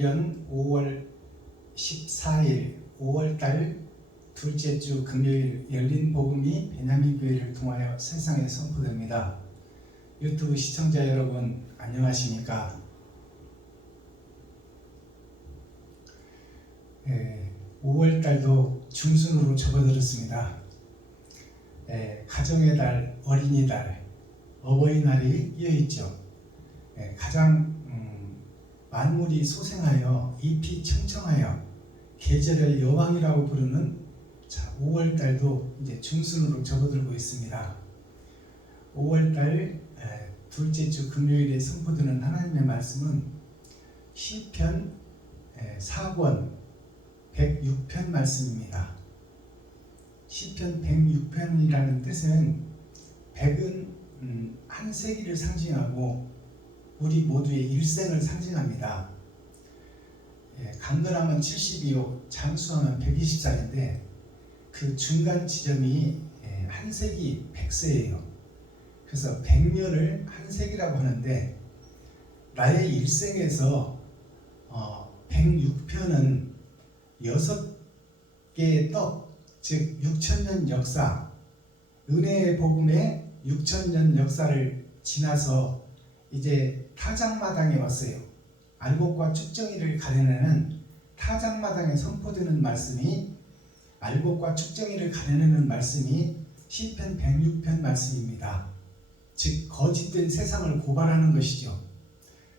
2021년 5월 14일 5월달 둘째 주 금요일 열린 복음이 베냐민 교회를 통하여 세상에 선포됩니다. 유튜브 시청자 여러분 안녕하십니까? 5월달도 중순으로 접어들었습니다. 가정의 달, 어린이달, 어버이날이 끼어있죠. 가장 만물이 소생하여 잎이 청청하여 계절의 여왕이라고 부르는 5월달도 이제 중순으로 접어들고 있습니다. 5월달 둘째 주 금요일에 선포되는 하나님의 말씀은 시편 4권 106편 말씀입니다. 시편 106편이라는 뜻은 100은 한 세기를 상징하고 우리 모두의 일생을 상징합니다. 강건하면 70이요 장수하면 120살인데 그 중간 지점이 한 세기 100세예요. 그래서 100년을 한 세기라고 하는데 나의 일생에서 106편은 6개의 떡, 즉 6천년 역사, 은혜의 복음의 6천년 역사를 지나서 이제 타작마당에 왔어요. 알곡과 쭉정이를 가려내는 타작마당에 선포되는 말씀이 알곡과 쭉정이를 가려내는 말씀이 시편 106편 말씀입니다. 즉 거짓된 세상을 고발하는 것이죠.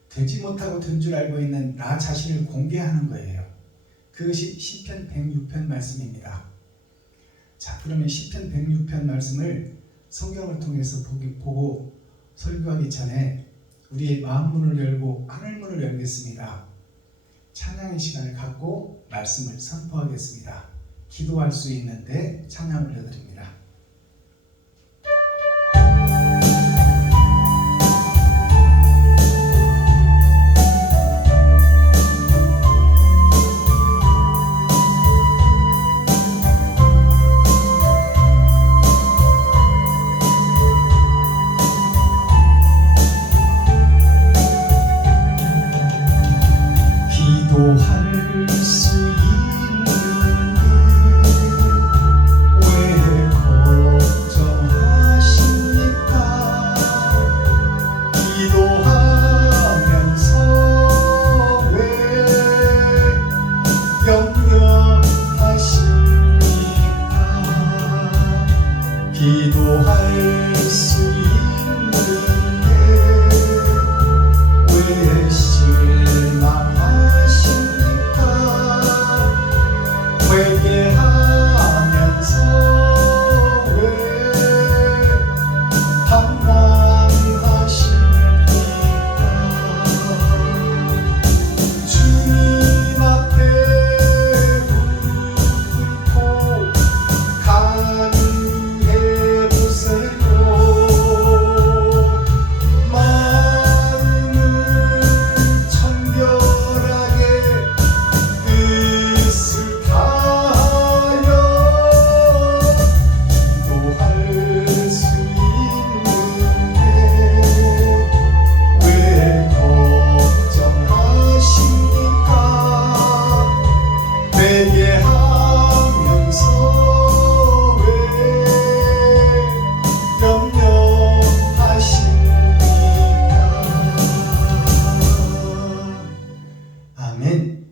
되지 못하고 된 줄 알고 있는 나 자신을 공개하는 거예요. 그것이 시편 106편 말씀입니다. 자, 그러면 시편 106편 말씀을 성경을 통해서 보고 설교하기 전에 우리의 마음문을 열고 하늘문을 열겠습니다. 찬양의 시간을 갖고 말씀을 선포하겠습니다. 기도할 수 있는데 찬양을 드립니다. 기도할 수 있는데 왜 걱정하십니까? 기도하면서 왜 염려하십니까? 기도할 수 있는데 왜 회개하면서 왜 방황하십니까? 주님 앞에 꿇고 간구해보세요. 마음을 청결하게 뜻을 다하여 기도할 수 있는데 왜 걱정하십니까? 회개하면서 왜 염려하십니까? 아멘.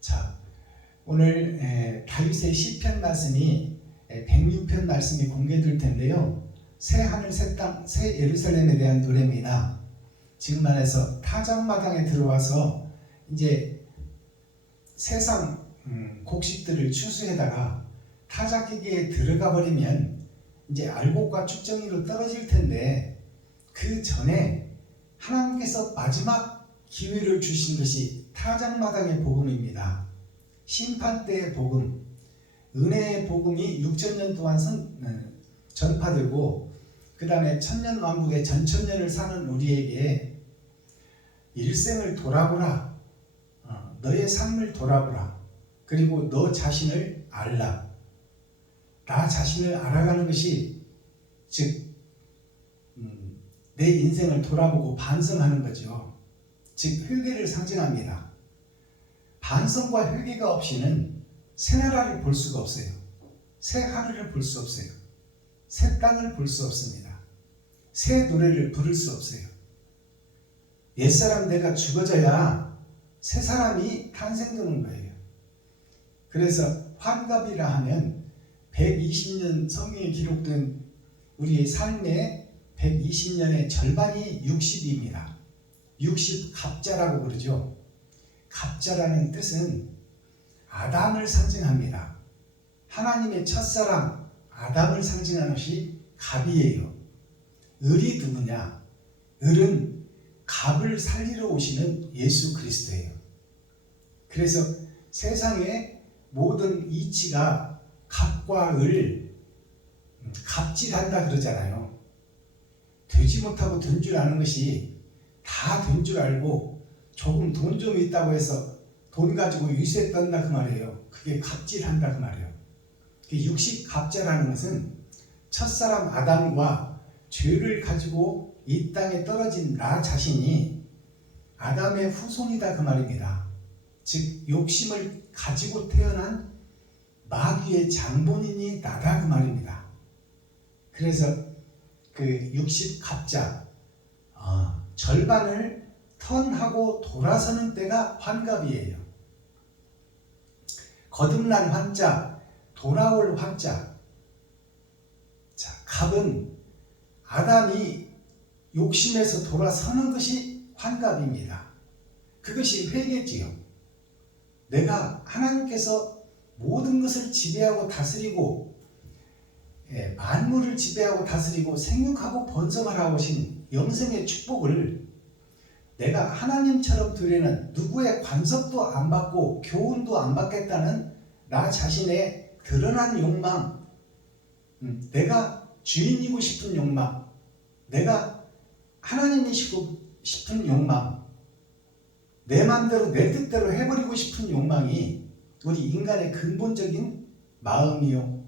자, 오늘 다윗의 시편 말씀이 106편 말씀이 공개될 텐데요. 새 하늘 새 땅 새 예루살렘에 대한 노래입니다. 지금 말해서 타작마당에 들어와서 이제 세상 곡식들을 추수해다가 타작기계에 들어가 버리면 이제 알곡과 쭉정이로 떨어질 텐데 그 전에 하나님께서 마지막 기회를 주신 것이 타작마당의 복음입니다. 심판때의 복음, 은혜의 복음이 6천년 동안 전파되고 그 다음에 천년왕국의 전천년을 사는 우리에게 일생을 돌아보라, 너의 삶을 돌아보라, 그리고 너 자신을 알라. 나 자신을 알아가는 것이 즉 내 인생을 돌아보고 반성하는 거죠. 즉 회개를 상징합니다. 반성과 회개가 없이는 새 나라를 볼 수가 없어요. 새 하늘을 볼 수 없어요. 새 땅을 볼 수 없습니다. 새 노래를 부를 수 없어요. 옛사람 내가 죽어져야 새 사람이 탄생되는 거예요. 그래서 환갑이라 하면 120년 성경에 기록된 우리의 삶의 120년의 절반이 60입니다. 60갑자라고 그러죠. 갑자라는 뜻은 아담을 상징합니다. 하나님의 첫사랑 아담을 상징하는 것이 갑이에요. 을이 누구냐? 을은 갑을 살리러 오시는 예수 그리스도예요. 그래서 세상의 모든 이치가 갑과 을, 갑질한다 그러잖아요. 되지 못하고 된 줄 아는 것이 다 된 줄 알고 조금 돈 좀 있다고 해서 돈 가지고 유세 떤다 그 말이에요. 그게 갑질한다 그 말이에요. 60갑자라는 것은 첫사람 아담과 죄를 가지고 이 땅에 떨어진 나 자신이 아담의 후손이다 그 말입니다. 즉 욕심을 가지고 태어난 마귀의 장본인이 나다 그 말입니다. 그래서 그 60갑자 절반을 턴하고 돌아서는 때가 환갑이에요. 거듭난 환자, 돌아올 환자. 자, 갑은 아담이 욕심에서 돌아서는 것이 환갑입니다. 그것이 회개지요. 내가 하나님께서 모든 것을 지배하고 다스리고 만물을 지배하고 다스리고 생육하고 번성하라고 하신 영생의 축복을 내가 하나님처럼 되려는 누구의 간섭도 안 받고 교훈도 안 받겠다는 나 자신의 드러난 욕망, 내가 주인이고 싶은 욕망, 내가 하나님이시고 싶은 욕망, 내 마음대로 내 뜻대로 해버리고 싶은 욕망이 우리 인간의 근본적인 마음이요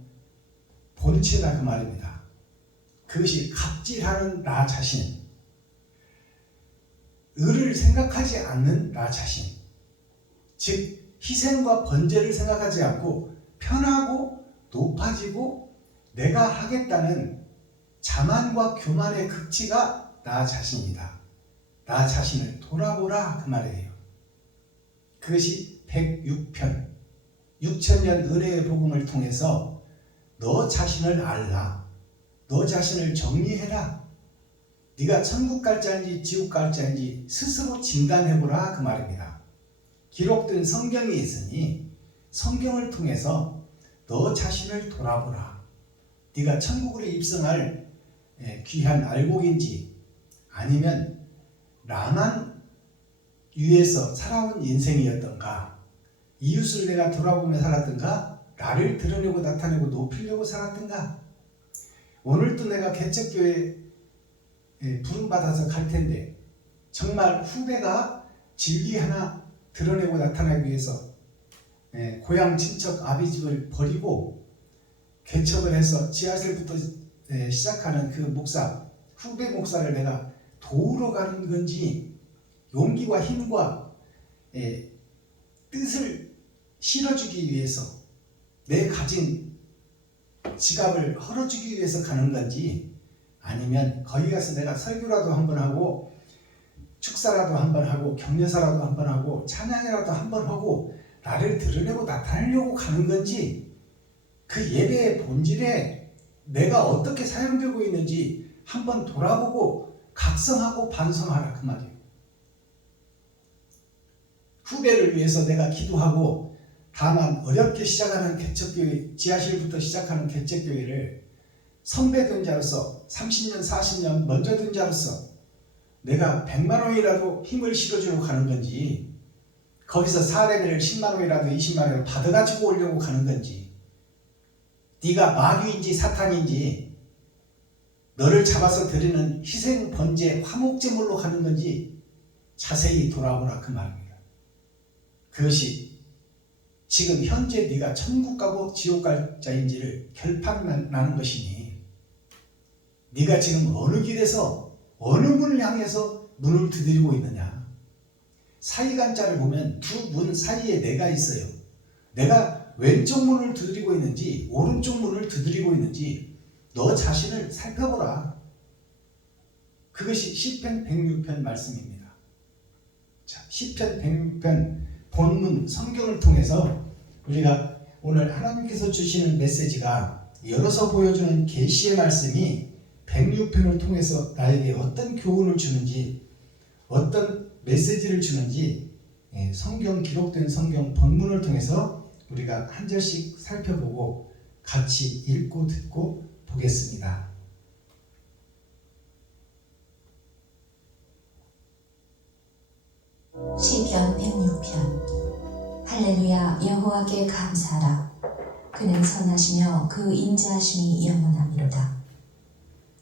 본체다 그 말입니다. 그것이 갑질하는 나 자신, 을을 생각하지 않는 나 자신, 즉 희생과 번제를 생각하지 않고 편하고 높아지고 내가 하겠다는 자만과 교만의 극치가 나 자신이다. 나 자신을 돌아보라 그 말이에요. 그것이 106편 6천년 은혜의 복음을 통해서 너 자신을 알라. 너 자신을 정리해라. 네가 천국 갈 자인지 지옥 갈 자인지 스스로 진단해보라 그 말입니다. 기록된 성경이 있으니 성경을 통해서 너 자신을 돌아보라. 네가 천국으로 입성할 귀한 알곡인지 아니면 나만 위해서 살아온 인생이었던가, 이웃을 내가 돌아보며 살았던가, 나를 드러내고 나타내고 높이려고 살았던가. 오늘도 내가 개척교회 부름받아서 갈 텐데 정말 후배가 진리 하나 드러내고 나타나기 위해서 고향 친척 아비집을 버리고 개척을 해서 지하실부터 시작하는 그 목사, 후배 목사를 내가 도우러 가는 건지 용기와 힘과 뜻을 실어주기 위해서 내 가진 지갑을 헐어주기 위해서 가는 건지, 아니면 거기 가서 내가 설교라도 한번 하고 축사라도 한번 하고 격려사라도 한번 하고 찬양이라도 한번 하고 나를 드러내고 나타내려고 가는 건지, 그 예배의 본질에 내가 어떻게 사용되고 있는지 한번 돌아보고 각성하고 반성하라 그 말이에요. 후배를 위해서 내가 기도하고 다만 어렵게 시작하는 개척교회, 지하실부터 시작하는 개척교회를 선배된 자로서 30년 40년 먼저 된 자로서 내가 100만 원이라도 힘을 실어주려고 가는 건지, 거기서 사례비를 10만 원이라도 20만 원을 받아가지고 오려고 가는 건지, 네가 마귀인지 사탄인지 너를 잡아서 드리는 희생 번제 화목제물로 가는 건지 자세히 돌아보라 그 말입니다. 그것이 지금 현재 네가 천국 가고 지옥 갈 자인지를 결판나는 것이니, 네가 지금 어느 길에서 어느 문을 향해서 문을 두드리고 있느냐, 사이간자를 보면 두 문 사이에 내가 있어요. 내가 왼쪽 문을 두드리고 있는지 오른쪽 문을 두드리고 있는지 너 자신을 살펴보라. 그것이 시편 106편 말씀입니다. 자, 시편 106편 본문 성경을 통해서 우리가 오늘 하나님께서 주시는 메시지가 열어서 보여주는 계시의 말씀이 106편을 통해서 나에게 어떤 교훈을 주는지, 어떤 메시지를 주는지 성경 기록된 성경 본문을 통해서 우리가 한 절씩 살펴보고 같이 읽고 듣고 보겠습니다. 시편 106편. 할렐루야. 여호와께 감사하라. 그는 선하시며 그 인자하심이 영원하미로다.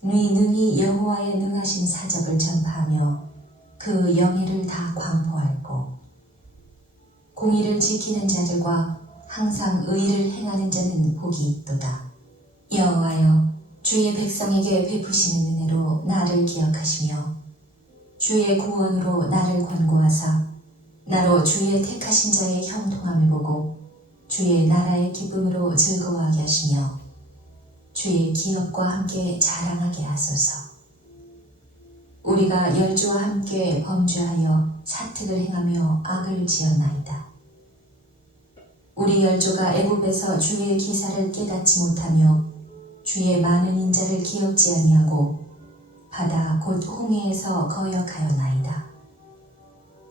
너희 능히 여호와의 능하신 사적을 전파하며 그 영예를 다 광포할고, 공의를 지키는 자들과 항상 의를 행하는 자는 복이 있도다. 여호와여, 주의 백성에게 베푸시는 은혜로 나를 기억하시며 주의 구원으로 나를 권고하사 나로 주의 택하신 자의 형통함을 보고 주의 나라의 기쁨으로 즐거워하게 하시며 주의 기업과 함께 자랑하게 하소서. 우리가 열주와 함께 범죄하여 사특을 행하며 악을 지었나이다. 우리 열조가 애굽에서 주의 기사를 깨닫지 못하며 주의 많은 인자를 기억지 아니하고 바다 곧 홍해에서 거역하였나이다.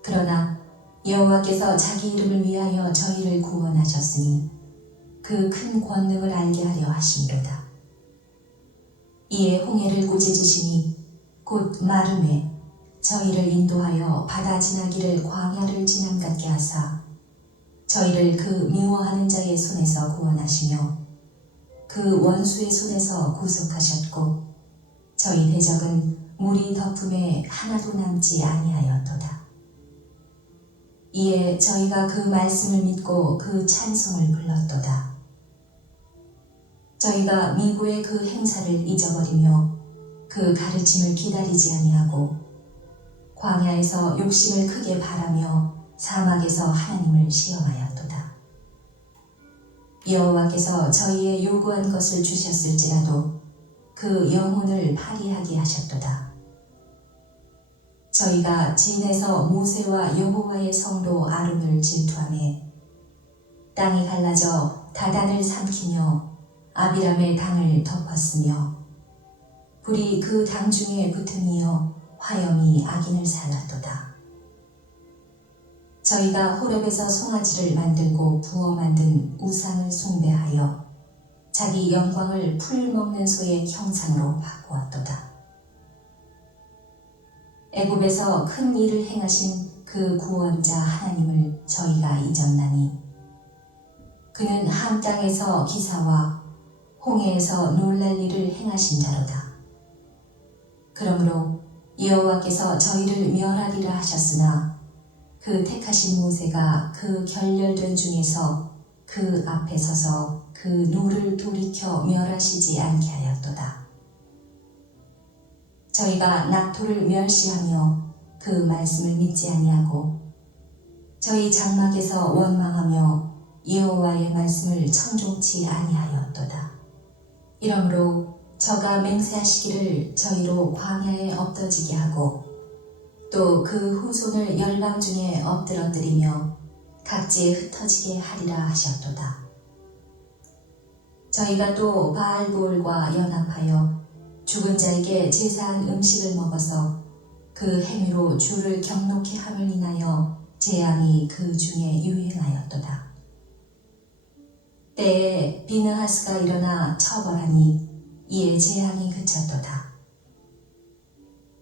그러나 여호와께서 자기 이름을 위하여 저희를 구원하셨으니 그 큰 권능을 알게 하려 하심이로다. 이에 홍해를 꾸짖으시니 곧 마름에 저희를 인도하여 바다 지나기를 광야를 지남 같게 하사 저희를 그 미워하는 자의 손에서 구원하시며 그 원수의 손에서 구속하셨고 저희 대적은 물이 덮음에 하나도 남지 아니하였도다. 이에 저희가 그 말씀을 믿고 그 찬송을 불렀도다. 저희가 미구의 그 행사를 잊어버리며 그 가르침을 기다리지 아니하고 광야에서 욕심을 크게 바라며 사막에서 하나님을 시험하였도다. 여호와께서 저희의 요구한 것을 주셨을지라도 그 영혼을 파리하게 하셨도다. 저희가 진에서 모세와 여호와의 성도 아론을 질투하며 땅이 갈라져 다단을 삼키며 아비람의 당을 덮었으며 불이 그 당 중에 붙음이여 화염이 악인을 살랐도다. 저희가 호렙에서 송아지를 만들고 부어 만든 우상을 숭배하여 자기 영광을 풀 먹는 소의 형상으로 바꾸었도다. 애굽에서 큰 일을 행하신 그 구원자 하나님을 저희가 잊었나니 그는 함 땅에서 기사와 홍해에서 놀랄 일을 행하신 자로다. 그러므로 여호와께서 저희를 멸하리라 하셨으나 그 택하신 모세가 그 결렬된 중에서 그 앞에 서서 그 노를 돌이켜 멸하시지 않게 하였도다. 저희가 낙토를 멸시하며 그 말씀을 믿지 아니하고 저희 장막에서 원망하며 여호와의 말씀을 청종치 아니하였도다. 이러므로 저가 맹세하시기를 저희로 광야에 엎드지게 하고 또 그 후손을 열방 중에 엎드러뜨리며 각지에 흩어지게 하리라 하셨도다. 저희가 또 바알보올과 연합하여 죽은 자에게 제사한 음식을 먹어서 그 행위로 주를 경록히 함을 인하여 재앙이 그 중에 유행하였도다. 때에 비느하스가 일어나 처벌하니 이에 재앙이 그쳤도다.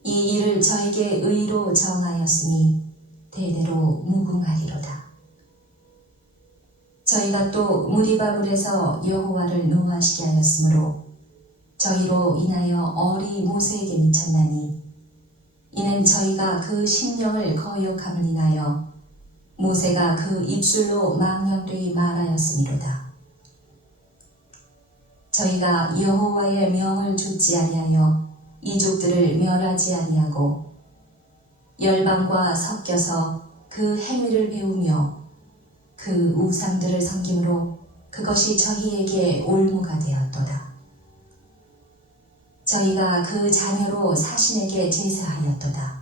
이 일을 저에게 의로 정하였으니 대대로 무궁하리로다. 저희가 또 무리바물에서 여호와를 노하시게 하였으므로 저희로 인하여 얼이 모세에게 미쳤나니 이는 저희가 그 심령을 거역함을 인하여 모세가 그 입술로 망령되이 말하였음이로다. 저희가 여호와의 명을 좇지 아니하여 이족들을 멸하지 아니하고 열방과 섞여서 그 행위를 배우며 그 우상들을 섬김으로 그것이 저희에게 올무가 되었도다. 저희가 그 자녀로 사신에게 제사하였도다.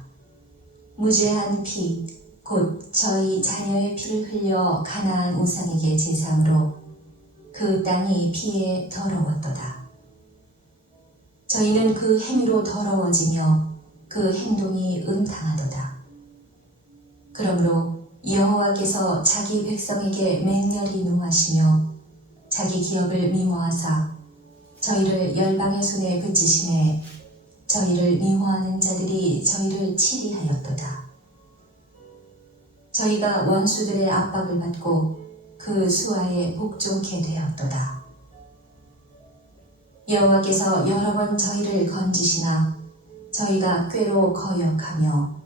무죄한 피, 곧 저희 자녀의 피를 흘려 가나안 우상에게 제사함으로 그 땅이 피에 더러웠도다. 저희는 그 행위로 더러워지며 그 행동이 음탕하도다. 그러므로 여호와께서 자기 백성에게 맹렬히 노하시며 자기 기업을 미워하사 저희를 열방의 손에 붙이심에 저희를 미워하는 자들이 저희를 치리하였도다. 저희가 원수들의 압박을 받고 그 수하에 복종케 되었도다. 여호와께서 여러 번 저희를 건지시나 저희가 꾀로 거역하며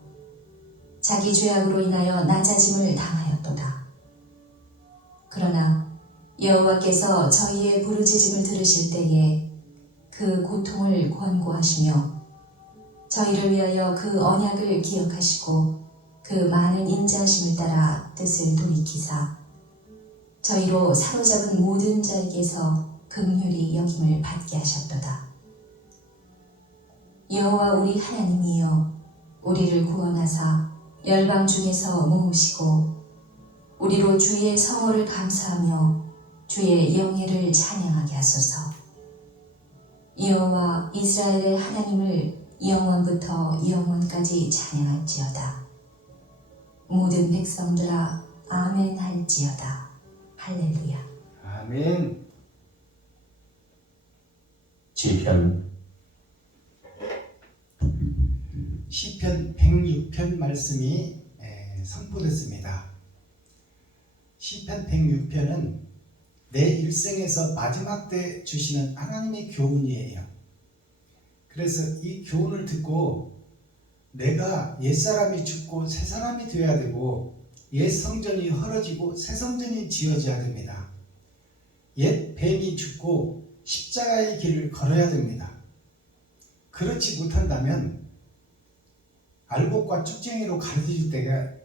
자기 죄악으로 인하여 낮아짐을 당하였도다. 그러나 여호와께서 저희의 부르짖음을 들으실 때에 그 고통을 권고하시며 저희를 위하여 그 언약을 기억하시고 그 많은 인자하심을 따라 뜻을 돌이키사 저희로 사로잡은 모든 자에게서 긍휼히 여김을 받게 하셨도다. 여호와 우리 하나님이여, 우리를 구원하사 열방 중에서 모으시고 우리로 주의 성호를 감사하며 주의 영예를 찬양하게 하소서. 여호와 이스라엘의 하나님을 영원부터 영원까지 찬양할지어다. 모든 백성들아 아멘 할지어다. 할렐루야. 아멘. 시편 106편 말씀이 선포됐습니다. 시편 106편은 내 일생에서 마지막 때 주시는 하나님의 교훈이에요. 그래서 이 교훈을 듣고 내가 옛사람이 죽고 새사람이 되어야 되고 옛 성전이 헐어지고 새 성전이 지어져야 됩니다. 옛 뱀이 죽고 십자가의 길을 걸어야 됩니다. 그렇지 못한다면 알곡과 쭉쟁이로 가르칠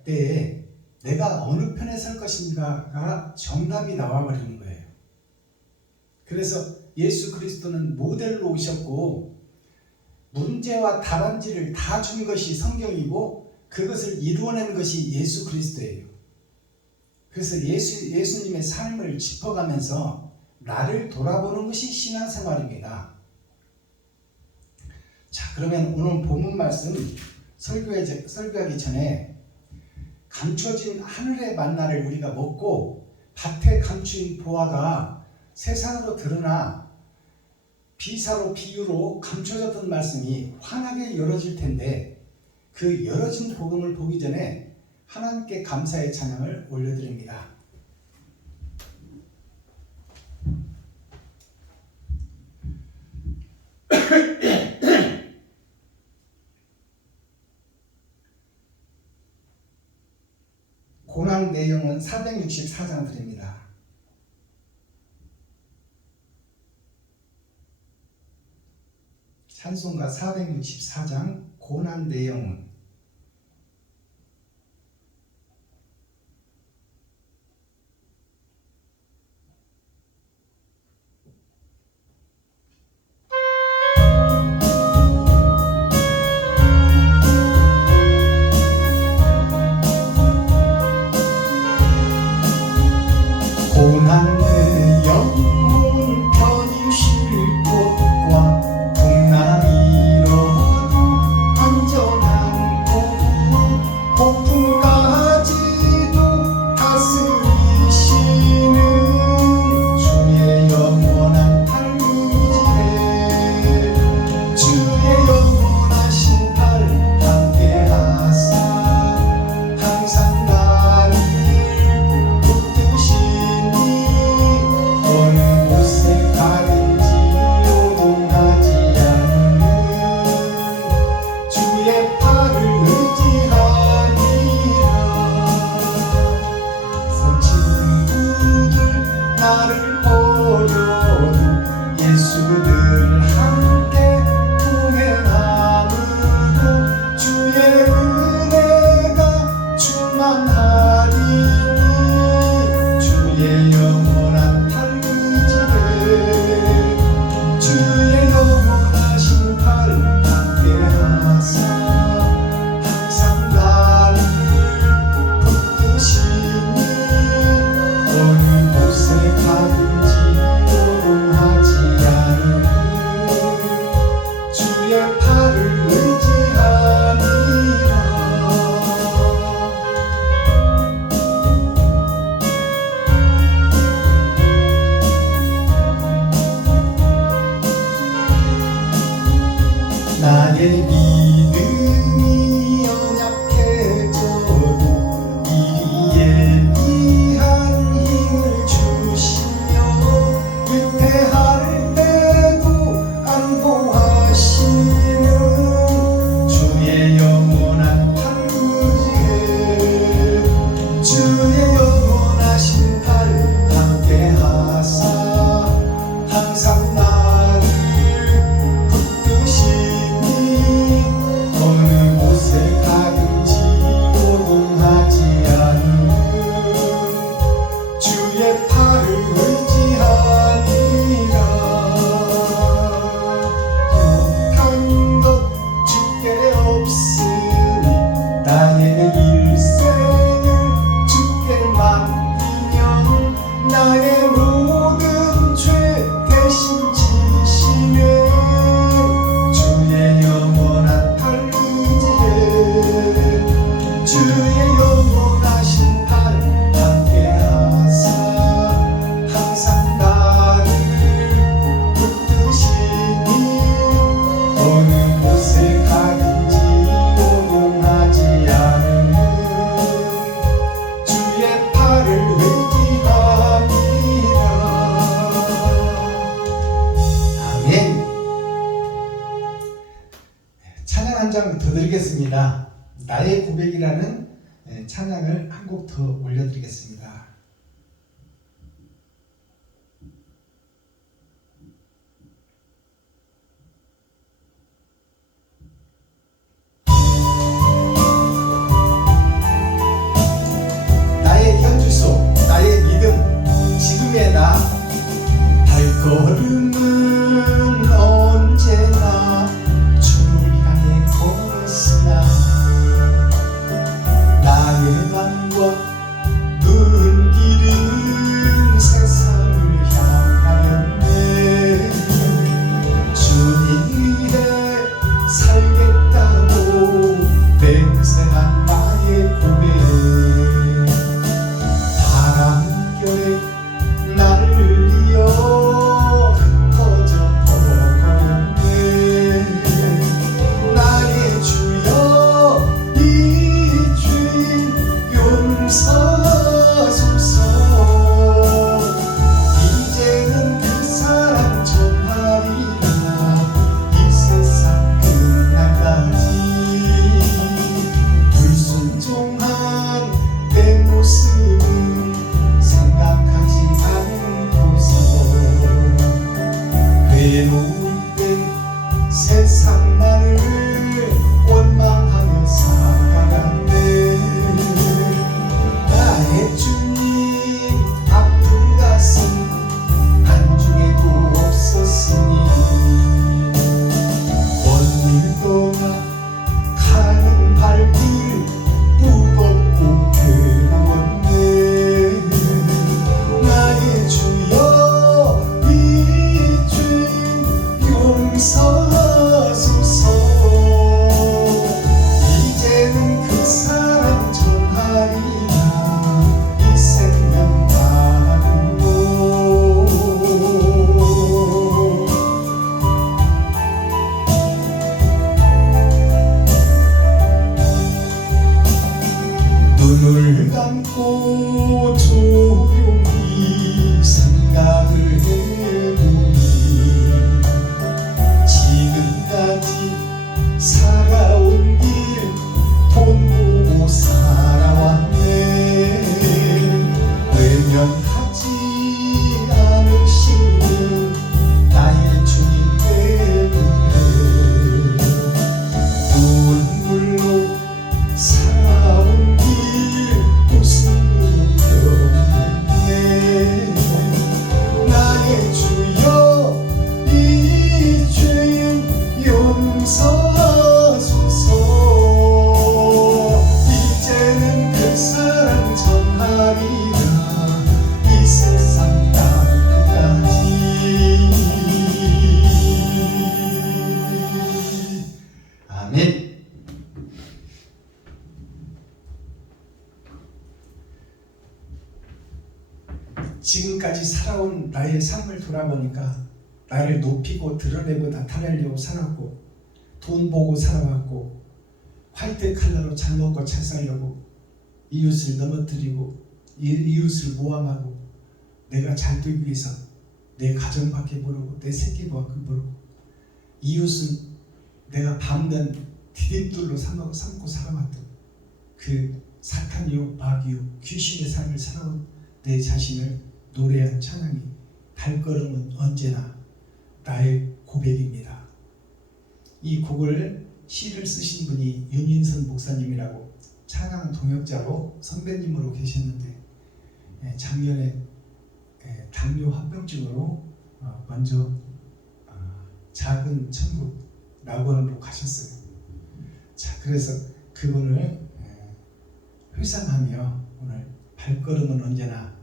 때에 내가 어느 편에 설 것인가가 정답이 나와버리는 거예요. 그래서 예수 그리스도는 모델로 오셨고 문제와 다람쥐를 다 준 것이 성경이고 그것을 이루어낸 것이 예수 그리스도예요. 그래서 예수님의 삶을 짚어가면서 나를 돌아보는 것이 신앙생활입니다. 자, 그러면 오늘 본문 말씀 설교하기 전에 감춰진 하늘의 만나를 우리가 먹고 밭에 감추인 보화가 세상으로 드러나 비사로 비유로 감춰졌던 말씀이 환하게 열어질 텐데 그 열어진 복음을 보기 전에 하나님께 감사의 찬양을 올려드립니다. 고난 내용은 464장 드립니다. 찬송가 464장 고난 내용은 고난 내용은 편히 쉴 곳과 풍랑이 이뤄도 안전한 나의 믿음이 연약해져도 미리 예비한 힘을 주시며 위태할 때도 안보하시는 주의 영원한 팔부지에 주의 영원하신 팔 함께 하사 항상 나를 붙드시니 어느 곳에 가든지 요동하지 않는 주의 팔을 의지하니라. 욕한 것 주께 없으니 나의 일생을 주께 맡기면 나의 모든 죄 대신 지시네. 주의 영원한 팔 의지에 주의 영원하신 팔 함께 하사 항상 나를 붙드시니 어느 곳에 가든지 요동하지 않는 주의 팔을 의지하니라. 아멘. 찬양 한 장 더 드리겠습니다. 나의 고백이라는 찬양을 한 곡 더 올려드리겠습니다. 나의 현주소, 나의 믿음, 지금의 나, 발걸음은 언제나 주를 향해 걸었으나 나의 맘과 눈길은 세상을 향하였네. 주님 위해 살겠다고 맹세한 나의 고백 바람결에 나를 이어 흩어져 버렸네. 나의 주여 이 죄인 용서하소서. 이제는 그 사랑 전하리라 이 세상 끝날까지. 불순종한 내 모습은 생각하지 않고서 외로울 땐 세상만을 원망하며 살아갔네. 나의 주님 아픈 가슴 안중에도 없었으니 먼길 떠나 가는 발길 무겁고 괴로웠네. 나의 주여 이 죄인 용서하소서. 이제는 그 사랑 전하리라 이 생명 다하고. 눈을 감고 조용히 생각을 해보니 지금까지 살아온 길 돈 보고 살아왔네. 외면하지 않으시는 나의 주님 때문에 눈물로 살아온 길 웃음으로 견뎠네. 나의 주여 이 죄인 용서하소서. 이제는 그 사랑 전하리라 이 세상 땅끝까지. 아멘. 지금까지 살아온 나의 삶을 돌아보니까 나를 높이고 드러내고 나타내려고 살았고 돈 보고 살아왔고 화이트 칼라로 잘 먹고 잘 살려고 이웃을 넘어뜨리고 이웃을 모함하고 내가 잘 되기 위해서 내 가정밖에 모르고 내 새끼밖에 모르고 이웃은 내가 밟는 디딤돌로 삼고 살아왔던 그 사탄이요 마귀요 귀신의 삶을 살아온 내 자신을 노래한 찬양이 발걸음은 언제나 나의 고백입니다. 이 곡을 시를 쓰신 분이 윤인선 목사님이라고 찬양 동역자로 선배님으로 계셨는데 작년에 당뇨 합병증으로 먼저 작은 천국라고 하는 곳 가셨어요. 자, 그래서 그분을 회상하며 오늘 발걸음은 언제나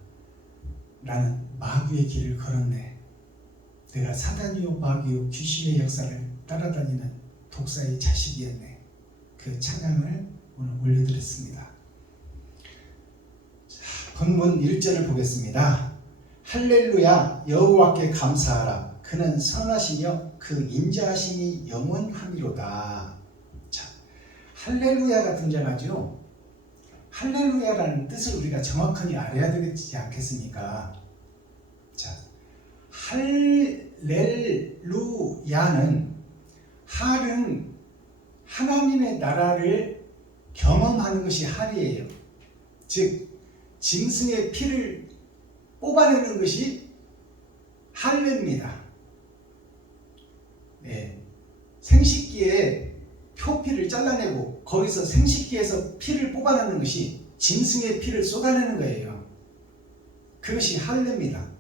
나는 마귀의 길을 걸었네. 내가 사단이요 마귀요 귀신의 역사를 따라다니는 독사의 자식이었네. 그 찬양을 오늘 올려드렸습니다. 자, 본문 1절을 보겠습니다. 할렐루야 여호와께 감사하라. 그는 선하시며 그 인자하심이 영원함이로다. 자, 할렐루야가 등장하죠. 할렐루야라는 뜻을 우리가 정확하게 알아야 되지 않겠습니까? 자, 할렐루야는 할은 하나님의 나라를 경험하는 것이 할이에요. 즉 짐승의 피를 뽑아내는 것이 할례입니다. 생식기에 표피를 잘라내고 거기서 생식기에서 피를 뽑아내는 것이 짐승의 피를 쏟아내는 거예요. 그것이 할례입니다.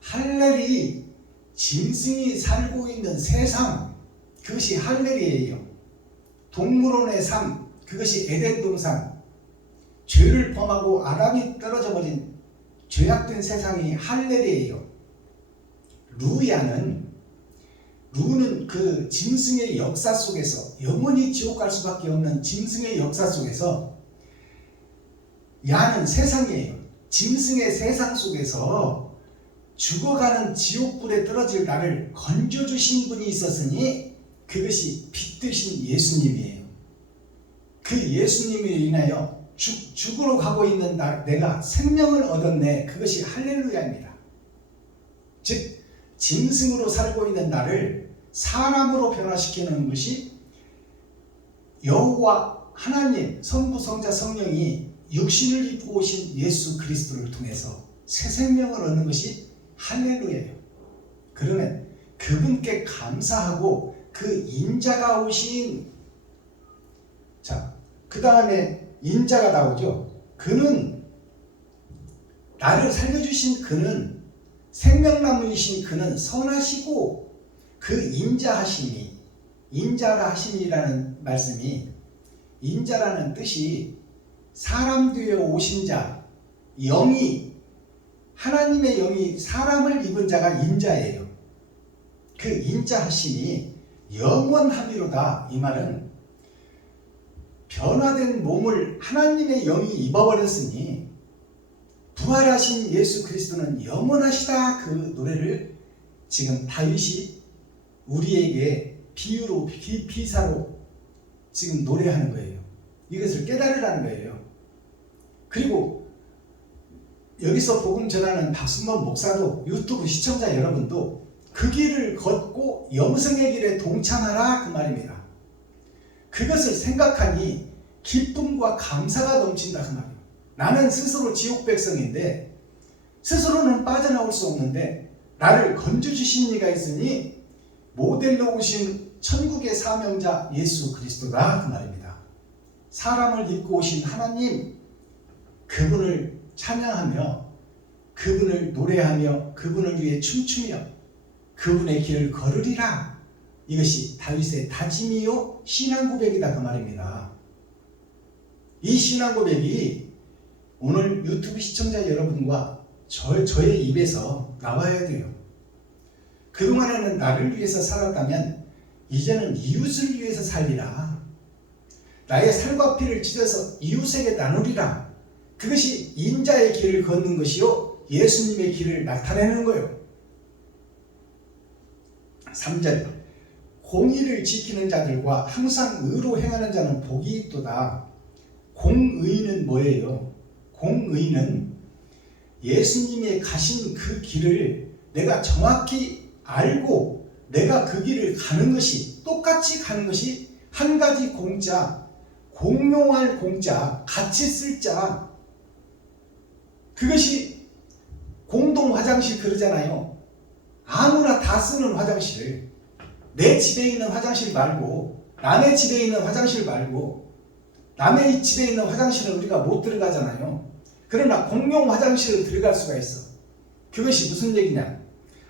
할렐이 짐승이 살고 있는 세상, 그것이 할렐이에요. 동물원의 삶, 그것이 에덴 동산, 죄를 범하고 아담이 떨어져 버린 죄악된 세상이 할렐이에요. 루는 그 짐승의 역사 속에서 영원히 지옥 갈 수밖에 없는 짐승의 역사 속에서, 야는 세상이에요. 짐승의 세상 속에서 죽어가는 지옥불에 떨어질 나를 건져주신 분이 있었으니 그것이 빛 되신 예수님이에요. 그 예수님에 인하여 죽으러 가고 있는 내가 생명을 얻었네. 그것이 할렐루야입니다. 즉 짐승으로 살고 있는 나를 사람으로 변화시키는 것이 여호와 하나님 성부 성자 성령이 육신을 입고 오신 예수 그리스도를 통해서 새 생명을 얻는 것이 할렐루야예요. 그러면 그분께 감사하고 그 인자가 오신, 자, 그 다음에 인자가 나오죠. 그는, 나를 살려주신 그는, 생명나무이신 그는 선하시고 그 인자하심이, 인자라 하심이라는 말씀이, 인자라는 뜻이 사람 되어 오신 자, 영이, 하나님의 영이 사람을 입은 자가 인자예요. 그 인자하심이 영원함이로다. 이 말은 변화된 몸을 하나님의 영이 입어버렸으니 부활하신 예수 그리스도는 영원하시다. 그 노래를 지금 다윗이 우리에게 비유로, 비사로 지금 노래하는 거예요. 이것을 깨달으라는 거예요. 그리고 여기서 복음 전하는 박순범 목사도, 유튜브 시청자 여러분도 그 길을 걷고 영생의 길에 동참하라, 그 말입니다. 그것을 생각하니 기쁨과 감사가 넘친다, 그 말이에요. 나는 스스로 지옥 백성인데 스스로는 빠져나올 수 없는데 나를 건져주신 이가 있으니 모델로 오신 천국의 사명자 예수 그리스도다, 그 말입니다. 사람을 입고 오신 하나님, 그분을 찬양하며 그분을 노래하며 그분을 위해 춤추며 그분의 길을 걸으리라. 이것이 다윗의 다짐이요 신앙 고백이다, 그 말입니다. 이 신앙 고백이 오늘 유튜브 시청자 여러분과 저의 입에서 나와야 돼요. 그동안에는 나를 위해서 살았다면 이제는 이웃을 위해서 살리라. 나의 살과 피를 찢어서 이웃에게 나누리라. 그것이 인자의 길을 걷는 것이요 예수님의 길을 나타내는 거예요. 3절 공의를 지키는 자들과 항상 의로 행하는 자는 복이 있도다. 공의는 뭐예요? 공의는 예수님이 가신 그 길을 내가 정확히 알고 내가 그 길을 가는 것이, 똑같이 가는 것이 한 가지 공자, 공용할 공자, 같이 쓸 자, 그것이 공동 화장실 그러잖아요. 아무나 다 쓰는 화장실을, 내 집에 있는 화장실 말고, 남의 집에 있는 화장실 말고, 남의 집에 있는 화장실은 우리가 못 들어가잖아요. 그러나 공용 화장실을 들어갈 수가 있어. 그것이 무슨 얘기냐?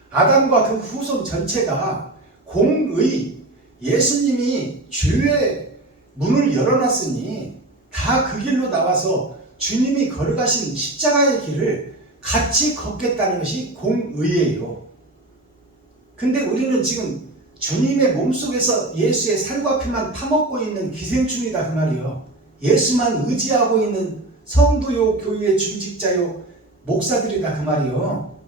아담과 그 후손 전체가 공의, 예수님이 죄의 문을 열어놨으니 다 그 길로 나와서 주님이 걸어가신 십자가의 길을 같이 걷겠다는 것이 공의예요. 근데 우리는 지금 주님의 몸속에서 예수의 살과 피만 파먹고 있는 기생충이다 그 말이요. 예수만 의지하고 있는 성도요, 교회의 중직자요, 목사들이다 그 말이요.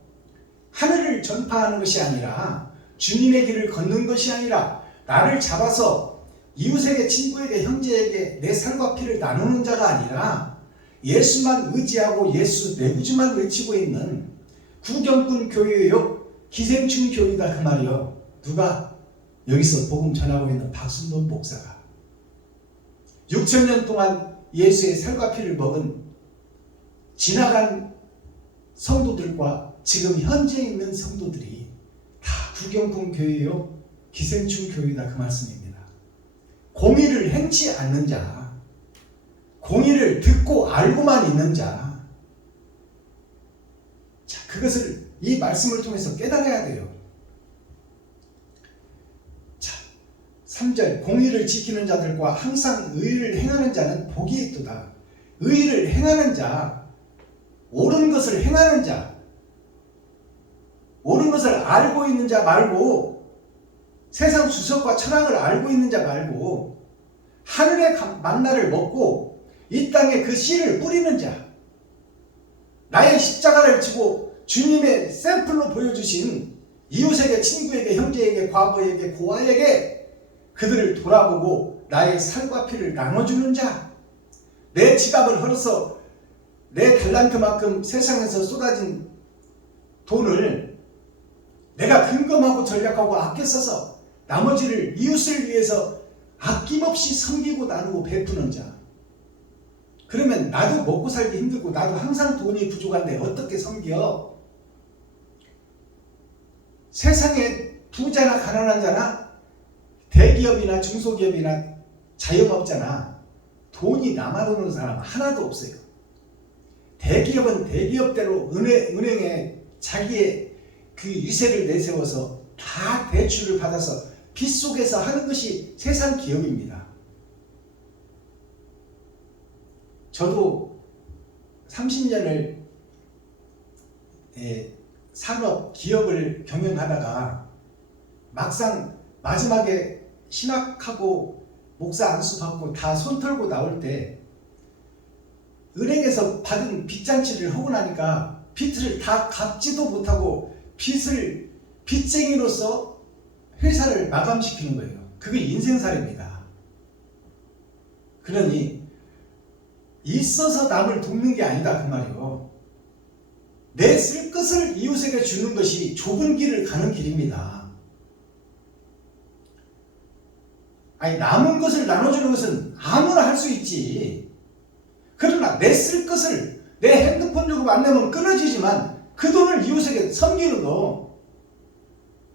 하늘을 전파하는 것이 아니라, 주님의 길을 걷는 것이 아니라, 나를 잡아서 이웃에게, 친구에게, 형제에게 내 살과 피를 나누는 자가 아니라 예수만 의지하고 예수 내 구주만 외치고 있는 구경꾼 교회요, 기생충 교회다 그 말이요. 누가? 여기서 복음 전하고 있는 박순돈 목사가 6,000년 동안 예수의 살과 피를 먹은 지나간 성도들과 지금 현재 있는 성도들이 다 구경꾼 교회요, 기생충 교회다 그 말씀입니다. 공의를 행치 않는 자, 공의를 듣고 알고만 있는 자, 자, 그것을 이 말씀을 통해서 깨달아야 돼요. 자, 3절, 공의를 지키는 자들과 항상 의를 행하는 자는 복이 있도다. 의를 행하는 자, 옳은 것을 행하는 자, 옳은 것을 알고 있는 자 말고, 세상 주석과 철학을 알고 있는 자 말고, 하늘의 만나를 먹고 이 땅에 그 씨를 뿌리는 자, 나의 십자가를 지고 주님의 샘플로 보여주신 이웃에게, 친구에게, 형제에게, 과부에게, 고아에게 그들을 돌아보고 나의 살과 피를 나눠주는 자, 내 지갑을 헐어서 내 달란트만큼 세상에서 쏟아진 돈을 내가 근검하고 전략하고 아껴 써서 나머지를 이웃을 위해서 아낌없이 섬기고 나누고 베푸는 자. 그러면 나도 먹고 살기 힘들고 나도 항상 돈이 부족한데 어떻게 섬겨? 세상에 부자나 가난한 자나 대기업이나 중소기업이나 자영업자나 돈이 남아도는 사람 하나도 없어요. 대기업은 대기업대로 은행에 자기의 그 유세를 내세워서 다 대출을 받아서 빚 속에서 하는 것이 세상 기업입니다. 저도 30년을 산업, 기업을 경영하다가 막상 마지막에 신학하고 목사 안수 받고 다 손 털고 나올 때 은행에서 받은 빚잔치를 하고 나니까 빚을 다 갚지도 못하고 빚쟁이로서 회사를 마감시키는 거예요. 그게 인생살입니다. 그러니 있어서 남을 돕는 게 아니다 그 말이요. 내 쓸 것을 이웃에게 주는 것이 좁은 길을 가는 길입니다. 아니, 남은 것을 나눠주는 것은 아무나 할 수 있지. 그러나 내 쓸 것을 내 핸드폰 요금 안 내면 끊어지지만 그 돈을 이웃에게 섬기는 거,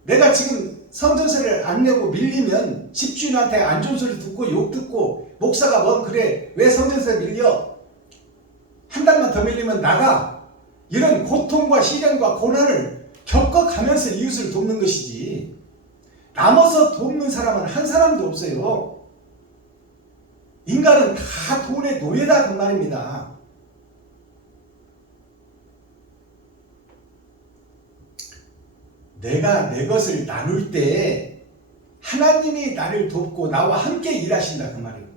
내가 지금 성전세를 안 내고 밀리면 집주인한테 안 좋은 소리 듣고 욕 듣고, 목사가 뭐 그래 왜 성전세 밀려, 한 달만 더 밀리면 나가, 이런 고통과 시련과 고난을 겪어가면서 이웃을 돕는 것이지, 남아서 돕는 사람은 한 사람도 없어요. 인간은 다 돈의 노예다 그 말입니다. 내가 내 것을 나눌 때 하나님이 나를 돕고 나와 함께 일하신다 그 말이에요.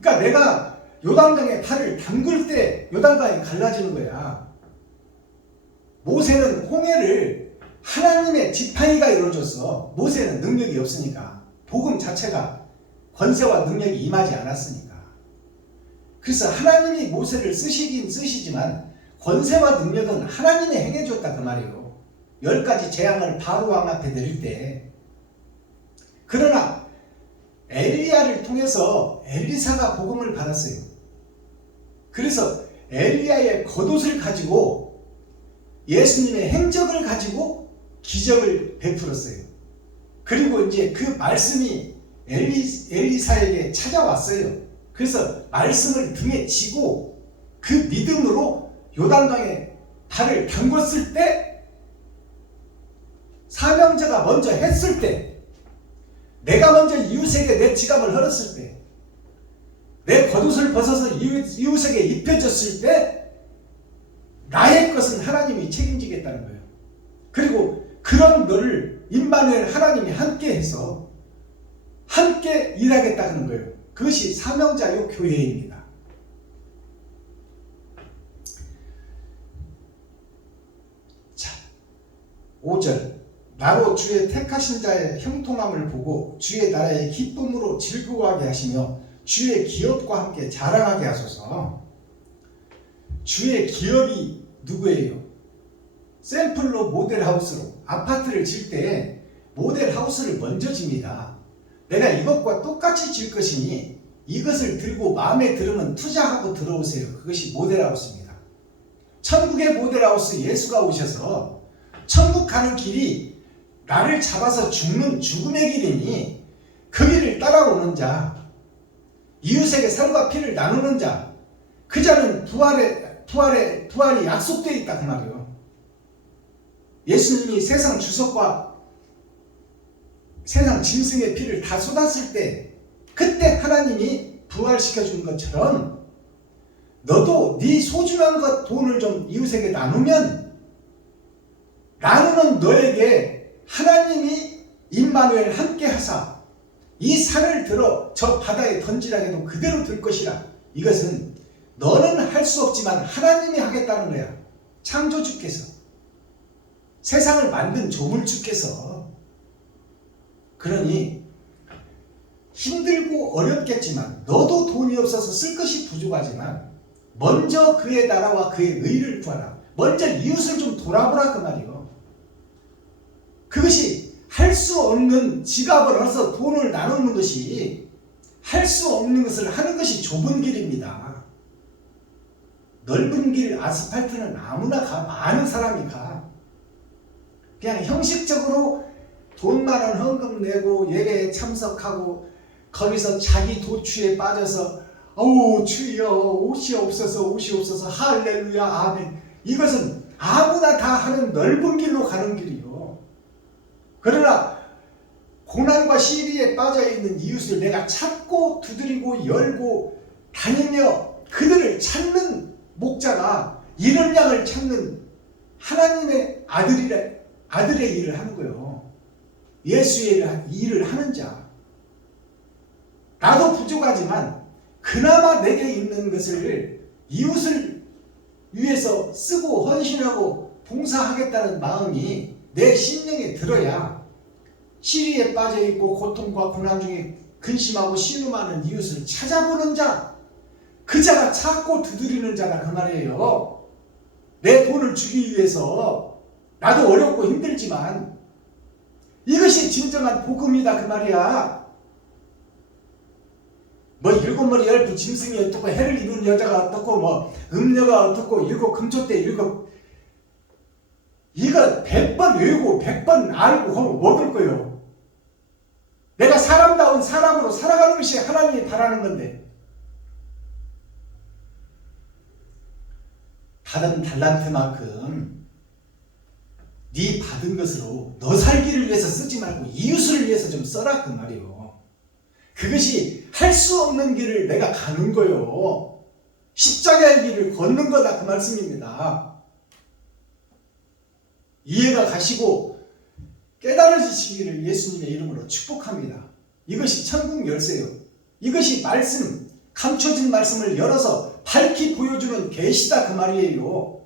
그러니까 내가 요단강에 팔을 담글 때 요단강이 갈라지는 거야. 모세는 홍해를 하나님의 지팡이가 이루어져서 모세는 능력이 없으니까 복음 자체가 권세와 능력이 임하지 않았으니까. 그래서 하나님이 모세를 쓰시긴 쓰시지만 권세와 능력은 하나님이 행해줬다 그 말이에요. 10가지 재앙을 바로 왕 앞에 내릴 때. 그러나 엘리야를 통해서 엘리사가 복음을 받았어요. 그래서 엘리야의 겉옷을 가지고 예수님의 행적을 가지고 기적을 베풀었어요. 그리고 이제 그 말씀이 엘리사에게 찾아왔어요. 그래서 말씀을 등에 지고 그 믿음으로 요단강에 발을 담궜을 때, 사명자가 먼저 했을 때, 내가 먼저 이웃에게 내 지갑을 흘렀을 때, 내 겉옷을 벗어서 이웃에게 입혀줬을 때 나의 것은 하나님이 책임지겠다는 거예요. 그리고 그런 너를 임마누엘 하나님이 함께 해서 함께 일하겠다는 거예요. 그것이 사명자요 교회입니다. 자, 5절 나로 주의 택하신 자의 형통함을 보고 주의 나라의 기쁨으로 즐거워하게 하시며 주의 기업과 함께 자랑하게 하소서. 주의 기업이 누구예요? 샘플로 모델하우스로 아파트를 질 때 모델하우스를 먼저 집니다. 내가 이것과 똑같이 질 것이니 이것을 들고 마음에 들으면 투자하고 들어오세요. 그것이 모델하우스입니다. 천국의 모델하우스 예수가 오셔서 천국 가는 길이 나를 잡아서 죽는 죽음의 길이니 그 길을 따라오는 자, 이웃에게 살과 피를 나누는 자, 그 자는 부활이 약속되어 있다 그 말이에요. 예수님이 세상 주석과 세상 짐승의 피를 다 쏟았을 때 그때 하나님이 부활시켜 준 것처럼 너도 네 소중한 것 돈을 좀 이웃에게 나누면 나누는 너에게 하나님이 임마누엘 함께 하사 이 산을 들어 저 바다에 던지라 해도 그대로 들 것이라. 이것은 너는 할 수 없지만 하나님이 하겠다는 거야. 창조주께서, 세상을 만든 조물주께서. 그러니 힘들고 어렵겠지만 너도 돈이 없어서 쓸 것이 부족하지만 먼저 그의 나라와 그의 의를 구하라. 먼저 이웃을 좀 돌아보라 그 말이요. 그것이 할 수 없는 지갑을 얻어서 돈을 나누는 것이 할 수 없는 것을 하는 것이 좁은 길입니다. 넓은 길 아스팔트는 아무나 가, 많은 사람이 가. 그냥 형식적으로 돈 많은 헌금 내고 예배에 참석하고 거기서 자기 도취에 빠져서 어우 주여 옷이 없어서 할렐루야 아멘. 이것은 아무나 다 하는 넓은 길로 가는 길이요. 그러나 고난과 시리에 빠져있는 이웃을 내가 찾고 두드리고 열고 다니며 그들을 찾는 목자가 이런 양을 찾는 하나님의 아들의 일을 하는 거예요. 예수의 일을 하는 자. 나도 부족하지만 그나마 내게 있는 것을 이웃을 위해서 쓰고 헌신하고 봉사하겠다는 마음이 내 심령에 들어야 시리에 빠져있고 고통과 고난 중에 근심하고 신음하는 이웃을 찾아보는 자, 그 자가 찾고 두드리는 자가 그 말이에요. 내 돈을 주기 위해서 나도 어렵고 힘들지만 이것이 진정한 복음이다 그 말이야. 뭐 7머리 10부 짐승이 어떻고 해를 이룬 여자가 어떻고 뭐 음녀가 어떻고 7 금초대 7 이거 100번 외우고 100번 알고 하면 못 올 거예요. 내가 사람다운 사람으로 살아가는 것이 하나님이 바라는 건데 받은 달란트만큼 네 받은 것으로 너 살기를 위해서 쓰지 말고 이웃을 위해서 좀 써라 그 말이에요. 그것이 할 수 없는 길을 내가 가는 거요. 십자가의 길을 걷는 거다 그 말씀입니다. 이해가 가시고 깨달아지시기를 예수님의 이름으로 축복합니다. 이것이 천국 열쇠요. 이것이 말씀, 감춰진 말씀을 열어서 밝히 보여주는 계시다 그 말이에요.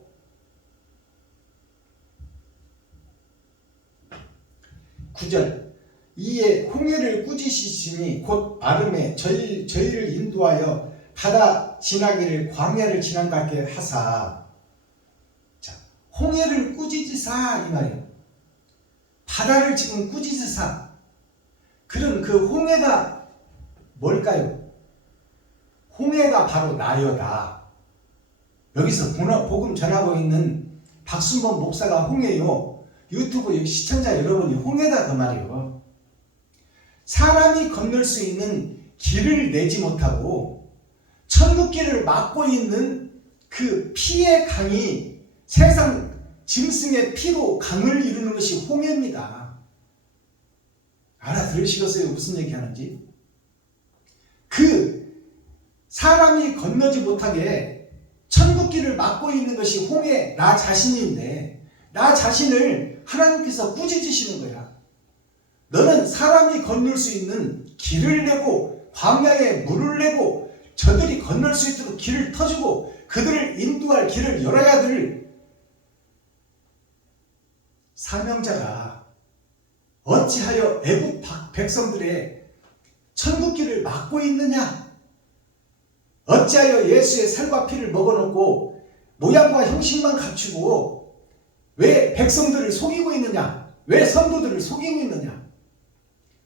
9절 이에 홍해를 꾸짖으시니 곧 아름에 저희를 인도하여 바다 지나기를 광야를 지난 것 같게 하사. 자, 홍해를 꾸짖으사 이 말이에요. 바다를 지금 꾸짖으사. 그럼 그 홍해가 뭘까요? 홍해가 바로 나여다. 여기서 복음 전하고 있는 박순범 목사가 홍해요. 유튜브 시청자 여러분이 홍해다 그 말이에요. 사람이 건널 수 있는 길을 내지 못하고 천국길을 막고 있는 그 피의 강이 세상 짐승의 피로 강을 이루는 것이 홍해입니다. 알아들으시겠어요? 무슨 얘기하는지? 그 사람이 건너지 못하게 천국길을 막고 있는 것이 홍해 나 자신인데 나 자신을 하나님께서 꾸짖으시는 거야. 너는 사람이 건널 수 있는 길을 내고 광야에 물을 내고 저들이 건널 수 있도록 길을 터주고 그들을 인도할 길을 열어야 될 사명자가 어찌하여 애국 백성들의 천국길을 막고 있느냐? 어찌하여 예수의 살과 피를 먹어놓고 모양과 형식만 갖추고 왜 백성들을 속이고 있느냐? 왜 성도들을 속이고 있느냐?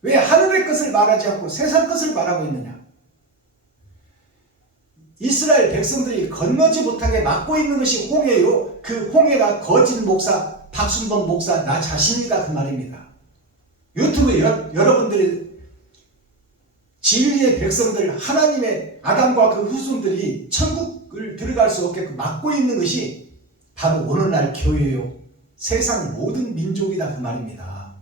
왜 하늘의 것을 말하지 않고 세상 것을 말하고 있느냐? 이스라엘 백성들이 건너지 못하게 막고 있는 것이 홍해요. 그 홍해가 거짓 목사, 박순범 목사 나 자신이다 그 말입니다. 유튜브에 여러분들이 진리의 백성들 하나님의 아담과 그 후손들이 천국을 들어갈 수 없게끔 막고 있는 것이 바로 오늘날 교회요. 세상 모든 민족이다 그 말입니다.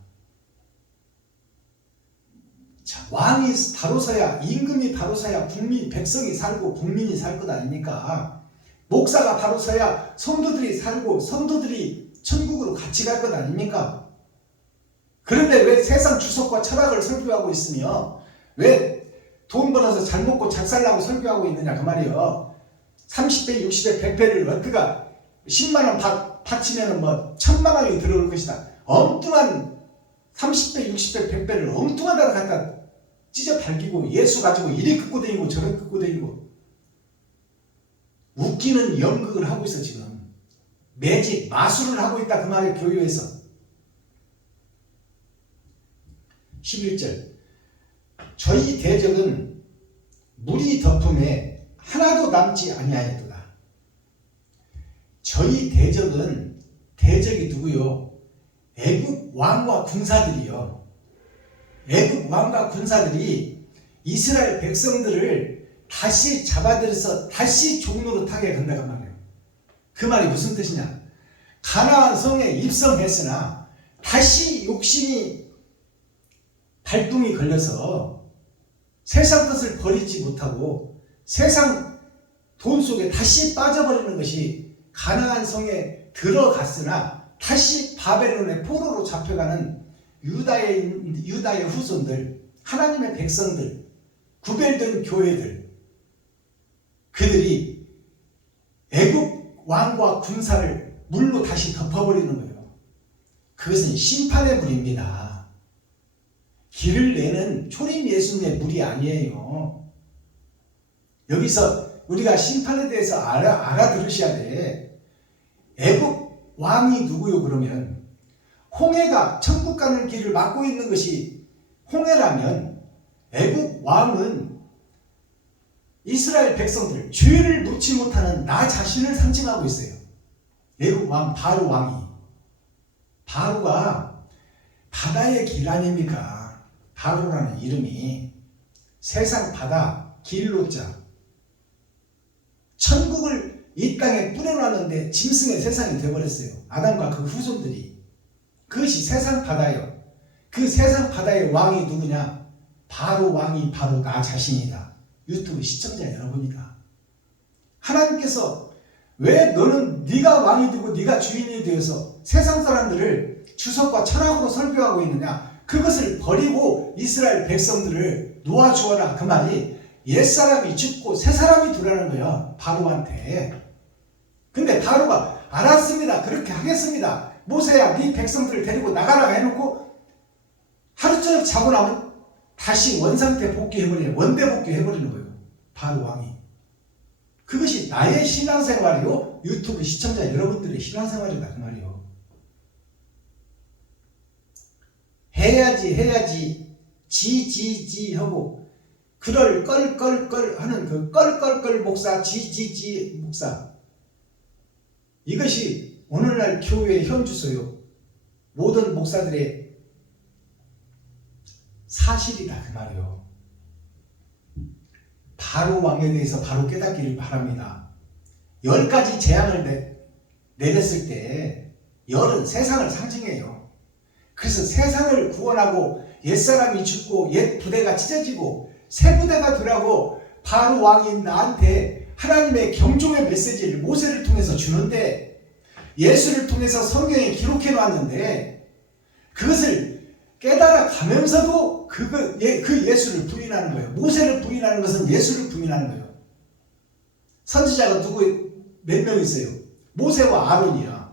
자, 왕이 바로 서야 임금이 바로 서야 백성이 살고 국민이 살 것 아닙니까? 목사가 바로 서야 성도들이 살고 성도들이 천국으로 같이 갈 것 아닙니까? 그런데 왜 세상 주석과 철학을 설교하고 있으며 왜 돈 벌어서 잘 먹고 잘 살라고 설교하고 있느냐 그 말이에요. 30배, 60배, 100배를 어떻게 10만원 바치면 뭐 1000만원이 들어올 것이다. 엉뚱한 30배, 60배, 100배를 엉뚱한 데다 갖다 찢어 발기고 예수 가지고 이리 긋고 다니고 저리 긋고 다니고 웃기는 연극을 하고 있어 지금. 매직, 마술을 하고 있다 그 말이에요. 교회에서. 11절 저희 대적은 물이 덮음에 하나도 남지 아니하였도다. 저희 대적이 누구요? 애국 왕과 군사들이요. 애국 왕과 군사들이 이스라엘 백성들을 다시 잡아들여서 다시 종로로 타게 한다고 말이에요. 그 말이 무슨 뜻이냐? 가나안 성에 입성했으나 다시 욕심이 발동이 걸려서 세상 것을 버리지 못하고 세상 돈 속에 다시 빠져버리는 것이 가나안 성에 들어갔으나 다시 바벨론의 포로로 잡혀가는 유다의 후손들, 하나님의 백성들, 구별된 교회들, 그들이 애국 왕과 군사를 물로 다시 덮어버리는 거예요. 그것은 심판의 물입니다. 길을 내는 초림 예수님의 물이 아니에요. 여기서 우리가 심판에 대해서 알아들으셔야 돼. 애국 왕이 누구요 그러면? 홍해가 천국 가는 길을 막고 있는 것이 홍해라면 애국 왕은 이스라엘 백성들, 죄를 놓지 못하는 나 자신을 상징하고 있어요. 애국 왕 바로 왕이. 바로가 바다의 길 아닙니까? 바로라는 이름이 세상 바다 길로자. 천국을 이 땅에 뿌려놨는데 짐승의 세상이 되어버렸어요. 아담과 그 후손들이. 그것이 세상 바다예요. 그 세상 바다의 왕이 누구냐? 바로 왕이 바로 나 자신이다. 유튜브 시청자 여러분이다. 하나님께서 왜 너는 네가 왕이 되고 네가 주인이 되어서 세상 사람들을 주석과 철학으로 설교하고 있느냐? 그것을 버리고 이스라엘 백성들을 놓아주어라. 그 말이 옛사람이 죽고 새사람이 들어가는 거예요. 바로한테. 근데 바로가 알았습니다. 그렇게 하겠습니다. 모세야 네 백성들을 데리고 나가라 해놓고 자고 나면 다시 원상태 복귀해버리는, 원대 복귀해버리는 거예요. 바로 왕이. 그것이 나의 신앙생활이요, 유튜브 시청자 여러분들의 신앙생활이다 그 말이요. 해야지 지 하고 그럴 껄껄껄 하는 그 껄껄껄 목사, 지 목사, 이것이 오늘날 교회의 현주소요, 모든 목사들의 사실이다 그 말이요. 바로 왕에 대해서 바로 깨닫기를 바랍니다. 10가지 재앙을 내렸을 때 열은 세상을 상징해요. 그래서 세상을 구원하고 옛사람이 죽고 옛 부대가 찢어지고 새 부대가 되라고 바로 왕인 나한테 하나님의 경종의 메시지를 모세를 통해서 주는데, 예수를 통해서 성경에 기록해 놨는데 그것을 깨달아 가면서도 그 예수를 부인하는 거예요. 모세를 부인하는 것은 예수를 부인하는 거예요. 선지자가 몇 명 있어요? 모세와 아론이야.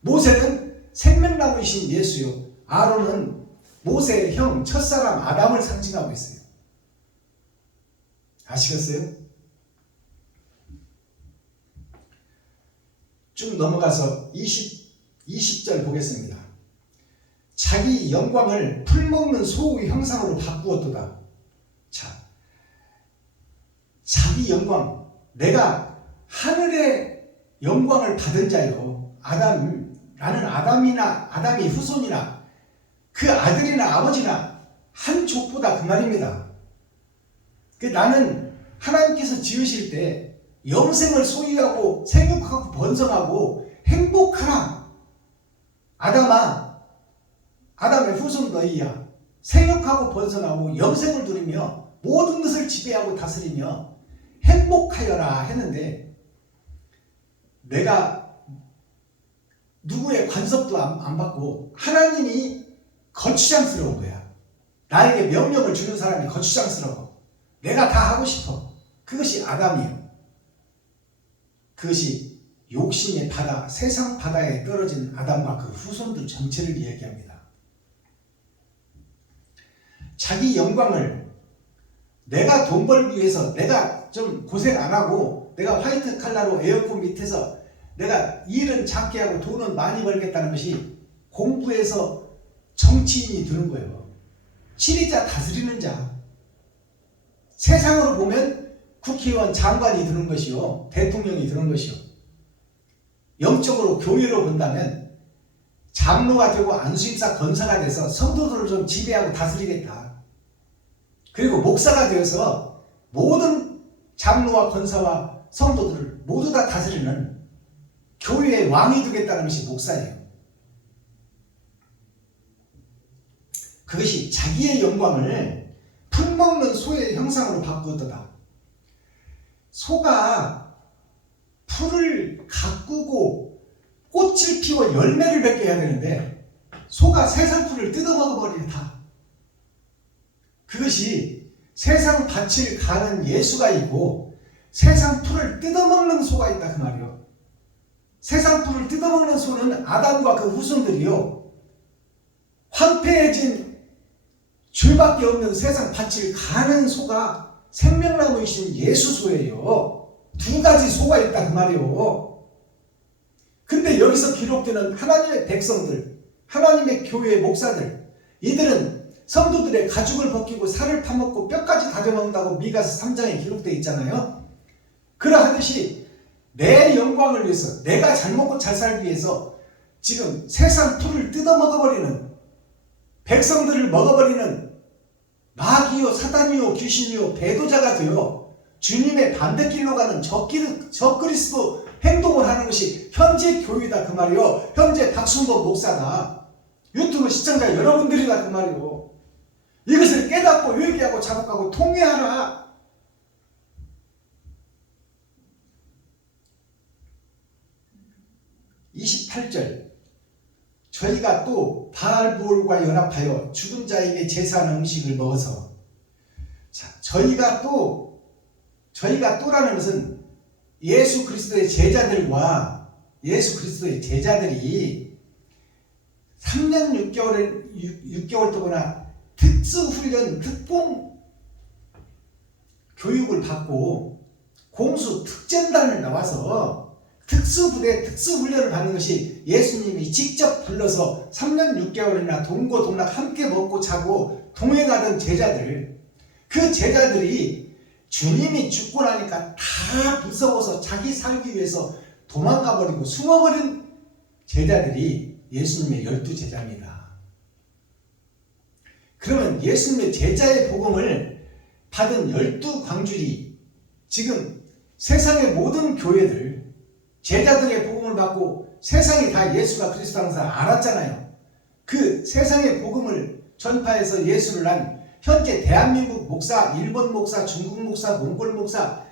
모세는 생명나무이신 예수요, 아론은 모세의 형 첫사람 아담을 상징하고 있어요. 아시겠어요? 쭉 넘어가서 20절 보겠습니다. 자기 영광을 풀먹는 소의 형상으로 바꾸었도다. 자, 자기 영광, 내가 하늘의 영광을 받은 자요, 나는 아담이 후손이나 그 아들이나 아버지나 한 족보다 그 말입니다. 나는 하나님께서 지으실 때 영생을 소유하고 생육하고 번성하고 행복하라. 아담의 후손 너희야. 생육하고 번성하고 영생을 누리며 모든 것을 지배하고 다스리며 행복하여라 했는데, 내가 누구의 간섭도 안 받고 하나님이 거추장스러운 거야. 나에게 명령을 주는 사람이 거추장스러워. 내가 다 하고 싶어. 그것이 아담이에요. 그것이 욕심의 바다, 세상 바다에 떨어진 아담과 그 후손들 전체를 이야기합니다. 자기 영광을, 내가 돈 벌기 위해서 내가 좀 고생 안 하고 내가 화이트 칼라로 에어컨 밑에서 내가 일은 작게 하고 돈은 많이 벌겠다는 것이 공부해서 정치인이 되는 거예요. 지리자 다스리는 자. 세상으로 보면 국회의원 장관이 되는 것이요, 대통령이 되는 것이요. 영적으로 교회로 본다면 장로가 되고 안수임사 권사가 돼서 성도들을 좀 지배하고 다스리겠다. 그리고 목사가 되어서 모든 장로와 권사와 성도들을 모두 다 다스리는 교회의 왕이 되겠다는 것이 목사예요. 그것이 자기의 영광을 풀먹는 소의 형상으로 바꾸었다. 소가 풀을 가꾸고 꽃을 피워 열매를 맺게 해야 되는데 소가 세상 풀을 뜯어먹어버린다. 그것이 세상 밭을 가는 예수가 있고 세상 풀을 뜯어먹는 소가 있다 그 말이요. 세상 풀을 뜯어먹는 소는 아담과 그 후손들이요, 황폐해진 죄밖에 없는 세상 밭을 가는 소가 생명나무이신 예수소예요. 두 가지 소가 있다 그 말이요. 근데 여기서 기록되는 하나님의 백성들, 하나님의 교회의 목사들, 이들은 성도들의 가죽을 벗기고 살을 파먹고 뼈까지 다져먹는다고 미가서 3장에 기록되어 있잖아요. 그러하듯이 내 영광을 위해서, 내가 잘 먹고 잘 살기 위해서 지금 세상 풀을 뜯어먹어버리는, 백성들을 먹어버리는 마귀요 사단이요 귀신이요 배도자가 되어 주님의 반대길로 가는 적그리스도 행동을 하는 것이 현재 교회다 그 말이요. 현재 박순복 목사다. 유튜브 시청자 여러분들이다 그 말이요. 이것을 깨닫고 회개하고 자복하고 통회하라. (28절) 저희가 또 바알부올과 연합하여 죽은 자에게 제사하는 음식을 먹어서, 자, 저희가 또라는 것은 예수 그리스도의 제자들과 예수 그리스도의 제자들이 3년 6개월 동안 특수훈련, 특공 교육을 받고 공수 특전단을 나와서 특수부대, 특수훈련을 받는 것이 예수님이 직접 불러서 3년 6개월이나 동고동락 함께 먹고 자고 동행하던 제자들, 그 제자들이 주님이 죽고 나니까 다 무서워서 자기 살기 위해서 도망가버리고 숨어버린 제자들이 예수님의 12제자입니다. 그러면 예수님의 제자의 복음을 받은 12광주리, 지금 세상의 모든 교회들, 제자들의 복음을 받고 세상이 다 예수가 그리스도라는 사람 알았잖아요. 그 세상의 복음을 전파해서 예수를 난 현재 대한민국 목사, 일본 목사, 중국 목사, 몽골 목사,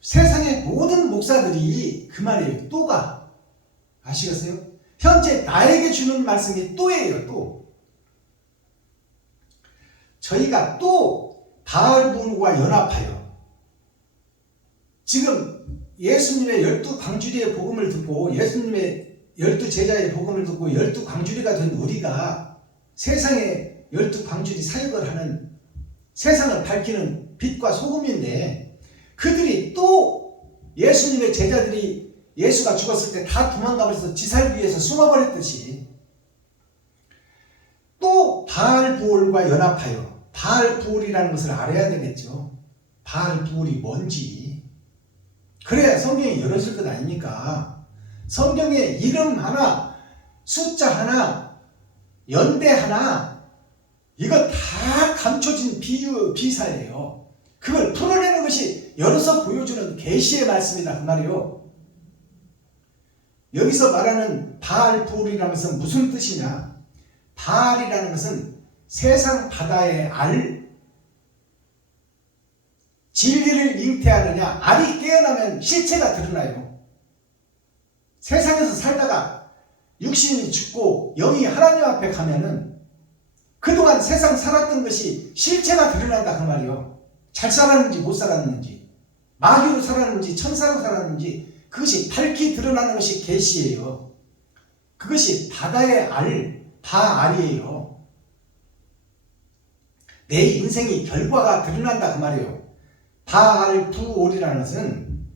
세상의 모든 목사들이 그 말이에요. 또가. 아시겠어요? 현재 나에게 주는 말씀이 또예요. 또. 저희가 또 바알부르와 연합하여 지금 예수님의 12광주리의 복음을 듣고 예수님의 12제자의 복음을 듣고 12광주리가 된 우리가 세상에 12광주리 사역을 하는, 세상을 밝히는 빛과 소금인데, 그들이 또 예수님의 제자들이 예수가 죽었을 때 다 도망가면서 지 살기 위해서 숨어버렸듯이 또 바알부올과 연합하여, 바알부올이라는 것을 알아야 되겠죠. 바알부올이 뭔지. 그래야 성경이 열어질 것 아닙니까? 성경에 이름 하나, 숫자 하나, 연대 하나, 이거 다 감춰진 비사예요. 그걸 풀어내는 것이 열어서 보여주는 계시의 말씀이다 그 말이요. 여기서 말하는 바알부올이라는 것은 무슨 뜻이냐? 바알이라는 것은 세상 바다의 알, 진리를 잉태하느냐, 알이 깨어나면 실체가 드러나요. 세상에서 살다가 육신이 죽고 영이 하나님 앞에 가면은 그동안 세상 살았던 것이 실체가 드러난다 그 말이요. 잘 살았는지 못 살았는지, 마귀로 살았는지 천사로 살았는지, 그것이 밝히 드러나는 것이 계시예요. 그것이 바다의 알, 바알이에요. 내 인생이 결과가 드러난다 그 말이에요. 바알부올이라는 것은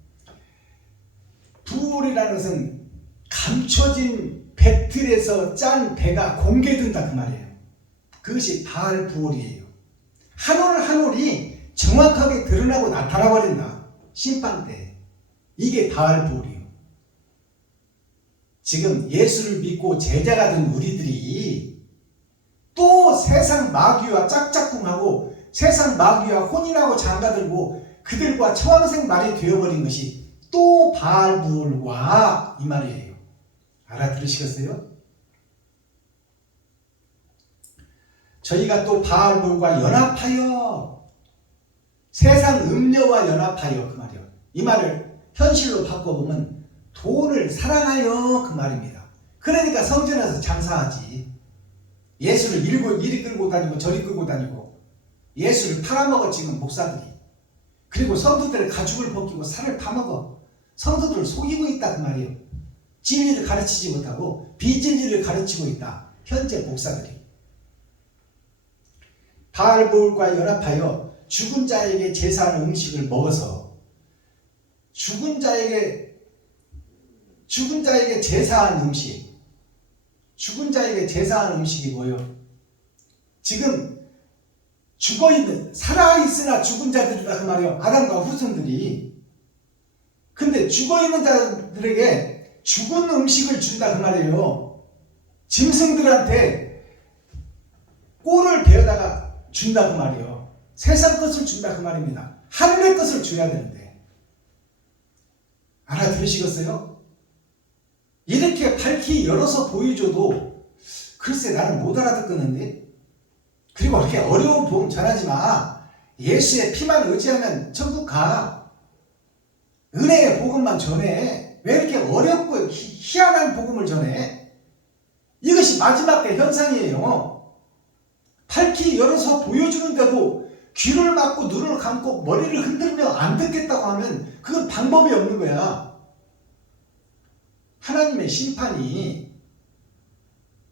감춰진 배틀에서 짠 배가 공개된다 그 말이에요. 그것이 바알부올이에요. 한 올 한 올이 정확하게 드러나고 나타나버린다. 심판 때. 이게 바알부올이에요. 지금 예수를 믿고 제자가 된 우리들이 또 세상 마귀와 짝짝꿍하고 세상 마귀와 혼인하고 장가들고 그들과 처왕생 말이 되어버린 것이 또 바알부올과 이 말이에요. 알아들으시겠어요? 저희가 또 바알부올과 연합하여, 세상 음녀와 연합하여 그 말이에요. 이 말을 현실로 바꿔보면 돈을 사랑하여 그 말입니다. 그러니까 성전에서 장사하지. 예수를 이리 끌고 다니고 저리 끌고 다니고 예수를 팔아먹어 지금 목사들이. 그리고 성도들의 가죽을 벗기고 살을 파먹어. 성도들을 속이고 있다 그 말이에요. 진리를 가르치지 못하고 비진리를 가르치고 있다. 현재 목사들이. 바알부올과 연합하여 죽은 자에게 제사하는 음식을 먹어서 죽은 자에게 제사한 음식, 죽은 자에게 제사한 음식이 뭐예요? 지금 죽어있는, 살아있으나 죽은 자들이다 그 말이에요. 아담과 후손들이. 근데 죽어있는 자들에게 죽은 음식을 준다 그 말이에요. 짐승들한테 꼴을 베어다가 준다 그 말이에요. 세상 것을 준다 그 말입니다. 하늘의 것을 줘야 되는데. 알아들으시겠어요? 이렇게 밝히 열어서 보여줘도 글쎄 나는 못 알아듣겠는데. 그리고 그렇게 어려운 복음 전하지 마. 예수의 피만 의지하면 천국 가. 은혜의 복음만 전해. 왜 이렇게 어렵고 희한한 복음을 전해? 이것이 마지막 때 현상이에요. 밝히 열어서 보여주는데도 귀를 막고 눈을 감고 머리를 흔들며 안 듣겠다고 하면 그건 방법이 없는 거야. 하나님의 심판이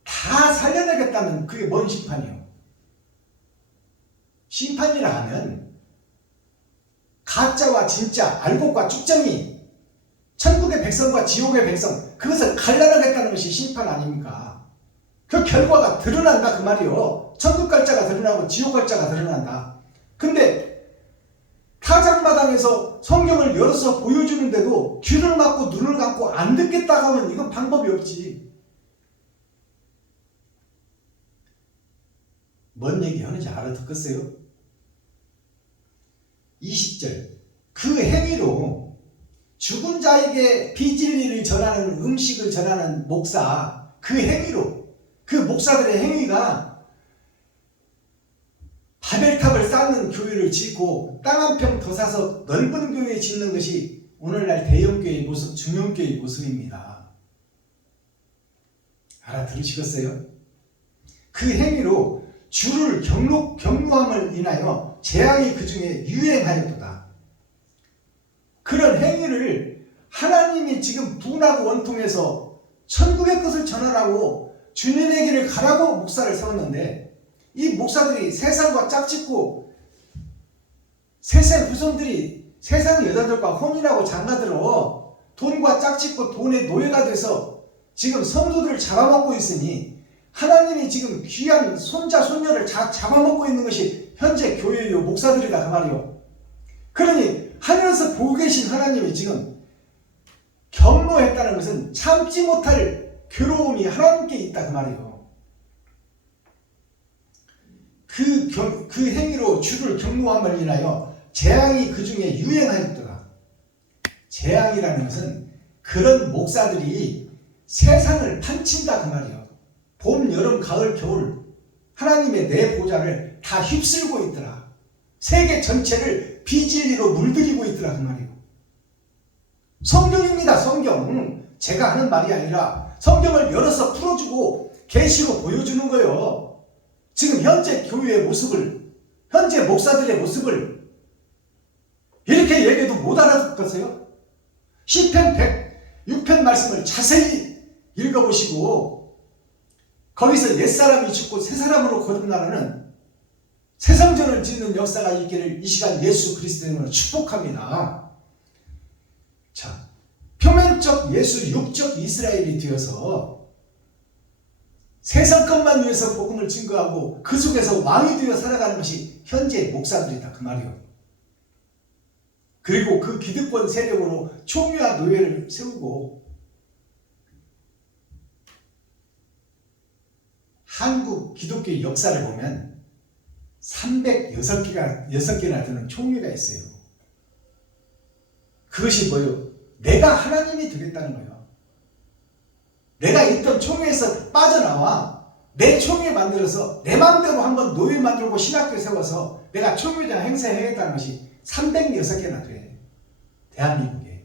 다 살려내겠다면 그게 뭔 심판이요? 심판이라 하면 가짜와 진짜, 알곡과 쭉정이, 천국의 백성과 지옥의 백성, 그것을 갈라내겠다는 것이 심판 아닙니까? 그 결과가 드러난다 그 말이요. 천국 갈 자가 드러나고 지옥 갈 자가 드러난다. 근데 타작마당에서 성경을 열어서 보여주는데도 귀를 막고 눈을 감고 안 듣겠다 하면 이건 방법이 없지. 뭔 얘기 하는지 알아듣겠어요? 20절 그 행위로 죽은 자에게 비진리를 전하는 음식을 전하는 목사, 그 행위로, 그 목사들의 행위가 바벨탑을 쌓는 교회를 짓고 땅 한 평 더 사서 넓은 교회 짓는 것이 오늘날 대형교회의 모습, 중형교회의 모습입니다. 알아들으시겠어요? 그 행위로 주를 경노함을 인하여 재앙이 그 중에 유행하였도다. 그런 행위를 하나님이 지금 분하고 원통해서 천국의 것을 전하라고 주님의 길을 가라고 목사를 세웠는데, 이 목사들이 세상과 짝짓고 세상 후손들이 세상 여자들과 혼인하고 장가들어 돈과 짝짓고 돈의 노예가 돼서 지금 성도들을 잡아먹고 있으니 하나님이 지금 귀한 손자 손녀를 잡아먹고 있는 것이 현재 교회요 목사들이다 그 말이요. 그러니 하늘에서 보고 계신 하나님이 지금 경노했다는 것은 참지 못할 괴로움이 하나님께 있다 그 말이요. 그 행위로 주를 경노함을 인하여 재앙이 그 중에 유행하였더라. 재앙이라는 것은 그런 목사들이 세상을 판친다 그 말이요. 봄, 여름, 가을, 겨울 하나님의 내 보좌를 다 휩쓸고 있더라. 세계 전체를 비진리로 물들이고 있더라 그 말이요. 성경입니다. 성경. 제가 하는 말이 아니라 성경을 열어서 풀어주고 계시로 보여주는 거예요. 지금 현재 교회의 모습을, 현재 목사들의 모습을 이렇게 얘기해도 못 알아듣겠어요? 시편 106편 말씀을 자세히 읽어보시고 거기서 옛사람이 죽고 새사람으로 거듭나는 새성전을 짓는 역사가 있기를 이 시간 예수 그리스도 이름으로 축복합니다. 자, 표면적 예수, 육적 이스라엘이 되어서 세상 것만 위해서 복음을 증거하고 그 속에서 왕이 되어 살아가는 것이 현재 목사들이다 그 말이요. 그리고 그 기득권 세력으로 총회와 노예를 세우고 한국 기독교 역사를 보면 306개나 되는 총회가 있어요. 그것이 뭐예요? 내가 하나님이 되겠다는 거예요. 내가 있던 총회에서 빠져나와 내 총회 만들어서 내 마음대로 한번 노예 만들고 신학교 세워서 내가 총회장 행사해야겠다는 것이 306개나 돼. 대한민국에.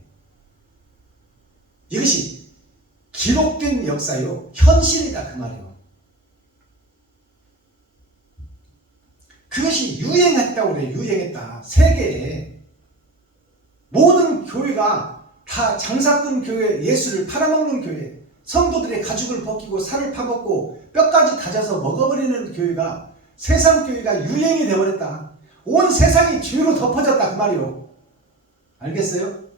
이것이 기록된 역사요. 현실이다 그 말이요. 그것이 유행했다고 그래. 유행했다. 세계에 모든 교회가 다 장사꾼 교회, 예수를 팔아먹는 교회, 성도들의 가죽을 벗기고 살을 파먹고 뼈까지 다져서 먹어버리는 교회가 세상 교회가 유행이 되어버렸다. 온 세상이 죄로 덮어졌다 그 말이요. 알겠어요?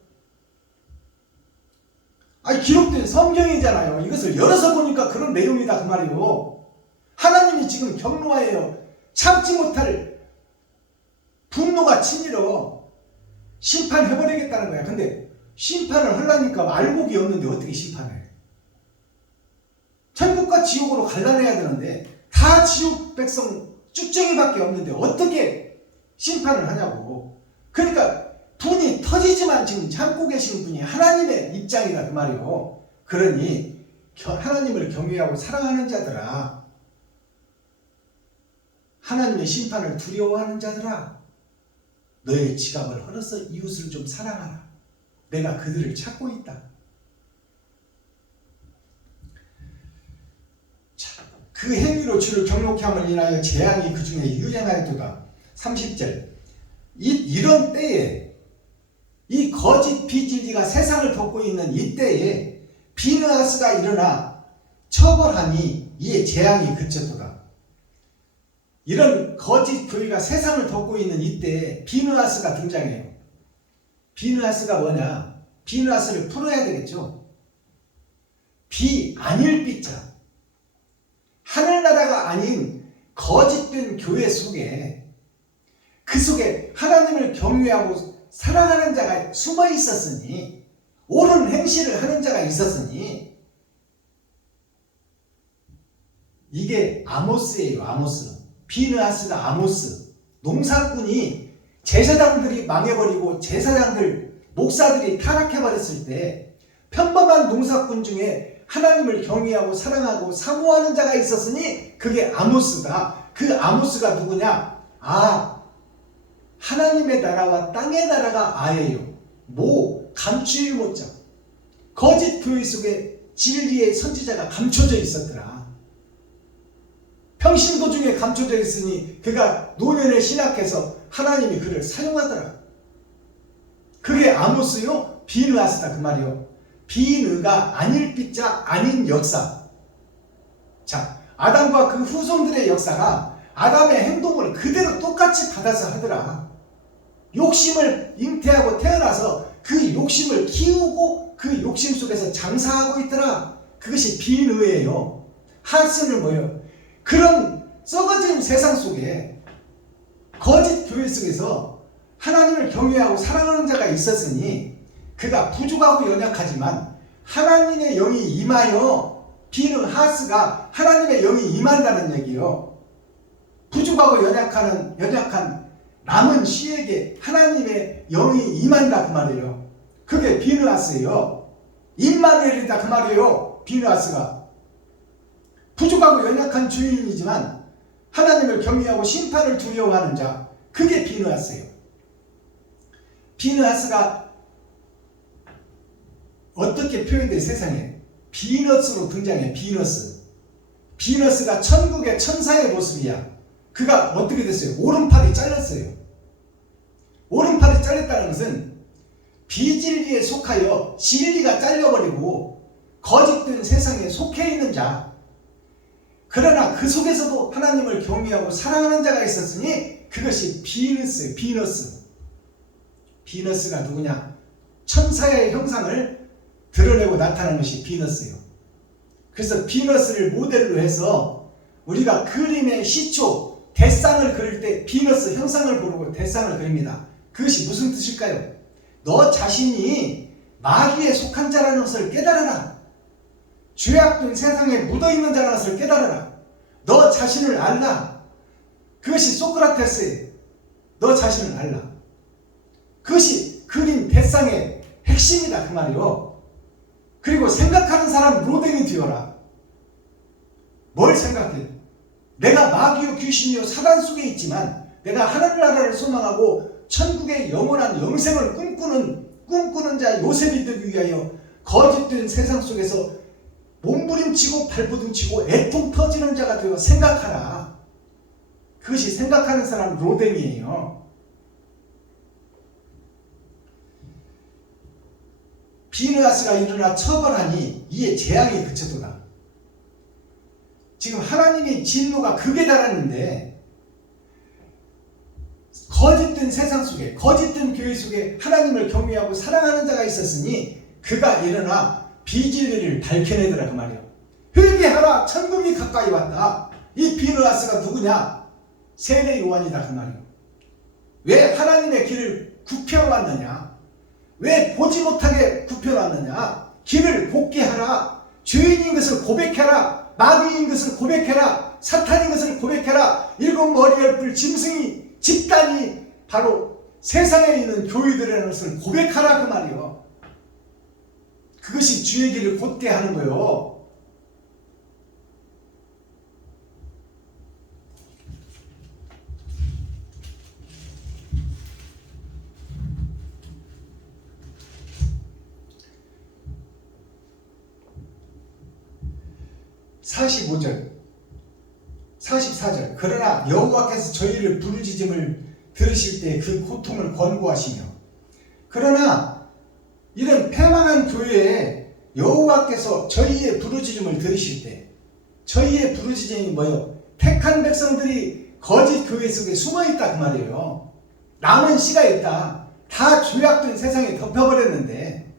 아니 기록된 성경이잖아요. 이것을 열어서 보니까 그런 내용이다 그 말이요. 하나님이 지금 경노하여요. 참지 못할 분노가 치밀어 심판해버리겠다는 거야. 근데 심판을 하려니까 알곡이 없는데 어떻게 심판해? 천국과 지옥으로 갈라내야 되는데 다 지옥 백성 쭉정이밖에 없는데 어떻게 심판을 하냐고. 그러니까 분이 터지지만 지금 참고 계신 분이 하나님의 입장이다 그 말이요. 그러니 하나님을 경외하고 사랑하는 자들아, 하나님의 심판을 두려워하는 자들아, 너의 지갑을 헐어서 이웃을 좀 사랑하라. 내가 그들을 찾고 있다. 자, 그 행위로 주를 경록케 함을 인하여 재앙이 그 중에 유행하였도다. 30절 이런 때에 이 거짓 비진리가 세상을 덮고 있는 이 때에 비느하스가 일어나 처벌하니 이에 재앙이 그쳤도다. 이런 거짓 교회가 세상을 덮고 있는 이때 비느하스가 등장해요. 비느하스가 뭐냐? 비느하스를 풀어야 되겠죠. 비 아닐 비자. 하늘나라가 아닌 거짓된 교회 속에, 그 속에 하나님을 경외하고 사랑하는 자가 숨어 있었으니, 옳은 행실을 하는 자가 있었으니, 이게 아모스예요. 아모스. 비느하스가 아모스. 농사꾼이 제사장들이 망해버리고 제사장들, 목사들이 타락해버렸을 때 평범한 농사꾼 중에 하나님을 경외하고 사랑하고 사모하는 자가 있었으니 그게 아모스다. 그 아모스가 누구냐? 하나님의 나라와 땅의 나라가 아예요. 감추일 못자. 거짓 교회 속에 진리의 선지자가 감춰져 있었더라. 평신도중에 감춰져 있으니 그가 노년에 신학해서 하나님이 그를 사용하더라. 그게 아모스요? 비느하스다 그 말이요. 비느가 아닐 빚자 아닌 역사. 자, 아담과 그 후손들의 역사가 아담의 행동을 그대로 똑같이 받아서 하더라. 욕심을 잉태하고 태어나서 그 욕심을 키우고 그 욕심 속에서 장사하고 있더라. 그것이 비느예요. 하스는 뭐예요? 그런 썩어진 세상 속에 거짓 교회 속에서 하나님을 경외하고 사랑하는 자가 있었으니 그가 부족하고 연약하지만 하나님의 영이 임하여, 비느하스가 하나님의 영이 임한다는 얘기요. 부족하고 연약한 남은 시에게 하나님의 영이 임한다 그 말이에요. 그게 비느하스예요. 임마누엘이다 그 말이에요. 비느하스가 부족하고 연약한 주인이지만 하나님을 경외하고 심판을 두려워하는 자, 그게 비느하스예요. 비느하스가 어떻게 표현돼? 세상에 비너스로 등장해. 비너스가 천국의 천사의 모습이야. 그가 어떻게 됐어요? 오른팔이 잘렸어요. 오른팔이 잘렸다는 것은 비진리에 속하여 진리가 잘려버리고 거짓된 세상에 속해 있는 자, 그러나 그 속에서도 하나님을 경외하고 사랑하는 자가 있었으니 그것이 비너스예요. 비너스가 누구냐? 천사의 형상을 드러내고 나타나는 것이 비너스예요. 그래서 비너스를 모델로 해서 우리가 그림의 시초, 대상을 그릴 때 비너스 형상을 보고 대상을 그립니다. 그것이 무슨 뜻일까요? 너 자신이 마귀에 속한 자라는 것을 깨달아라. 죄악된 세상에 묻어있는 자라는 것을 깨달아라. 너 자신을 알라. 그것이 소크라테스예요. 너 자신을 알라. 그것이 그림 대상의 핵심이다 그 말이요. 그리고 생각하는 사람 로댕이 되어라. 뭘 생각해? 내가 마귀요 귀신이요 사단 속에 있지만 내가 하늘나라를 소망하고 천국의 영원한 영생을 꿈꾸는 자 요셉이 되기 위하여 거짓된 세상 속에서 몸부림치고 발부둥치고 애통 터지는 자가 되어 생각하라. 그것이 생각하는 사람 로댕이에요. 비느하스가 일어나 처벌하니 이에 재앙이 그쳐도다. 지금 하나님의 진노가 극에 달았는데 거짓된 세상 속에, 거짓된 교회 속에 하나님을 경외하고 사랑하는 자가 있었으니 그가 일어나 비진리를 밝혀내더라 그 말이에요. 회개하라, 천국이 가까이 왔다. 이 비느하스가 누구냐? 세례 요한이다 그 말이에요. 왜 하나님의 길을 굽혀왔느냐? 왜 보지 못하게 굽혀놨느냐? 길을 곱게 하라. 죄인인 것을 고백해라. 마귀인 것을 고백해라. 사탄인 것을 고백해라. 일곱 머리에 뿔 짐승이 집단이 바로 세상에 있는 교회들이라는 것을 고백하라 그 말이에요. 그것이 주의 길을 곧게 하는 거예요. (45절) 44절 그러나 여호와께서 저희를 부르짖음을 들으실 때 그 고통을 권고하시며, 그러나 이런 패망한 교회에 여호와께서 저희의 부르짖음을 들으실 때, 저희의 부르짖음이 뭐예요? 택한 백성들이 거짓 교회 속에 숨어있다 그 말이에요. 남은 씨가 있다. 다 조약된 세상에 덮여버렸는데,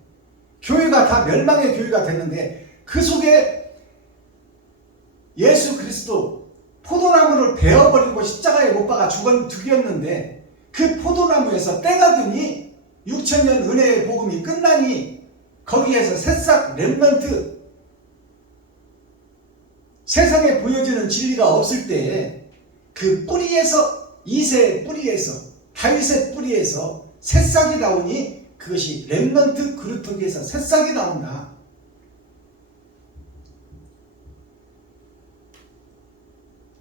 교회가 다 멸망의 교회가 됐는데, 그 속에 예수 그리스도 포도나무를 베어버리고 십자가에 못 박아 죽였는데, 그 포도나무에서 때가 드니 6,000년 은혜의 복음이 끝나니 거기에서 새싹 렘넌트, 세상에 보여지는 진리가 없을 때 그 뿌리에서, 이새의 뿌리에서, 다윗의 뿌리에서 새싹이 나오니 그것이 렘넌트 그루터기에서 새싹이 나온다.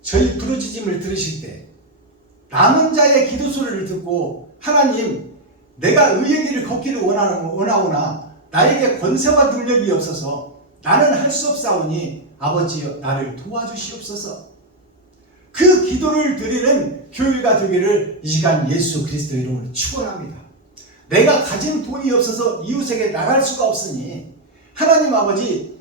저희 부르짖음을 들으실 때 남은 자의 기도 소리를 듣고, 하나님, 내가 의의 길을 걷기를 원하오나 나에게 권세와 능력이 없어서 나는 할 수 없사오니 아버지여 나를 도와주시옵소서. 그 기도를 드리는 교회가 되기를 이 시간 예수 그리스도 이름으로 축원합니다. 내가 가진 돈이 없어서 이웃에게 나갈 수가 없으니 하나님 아버지,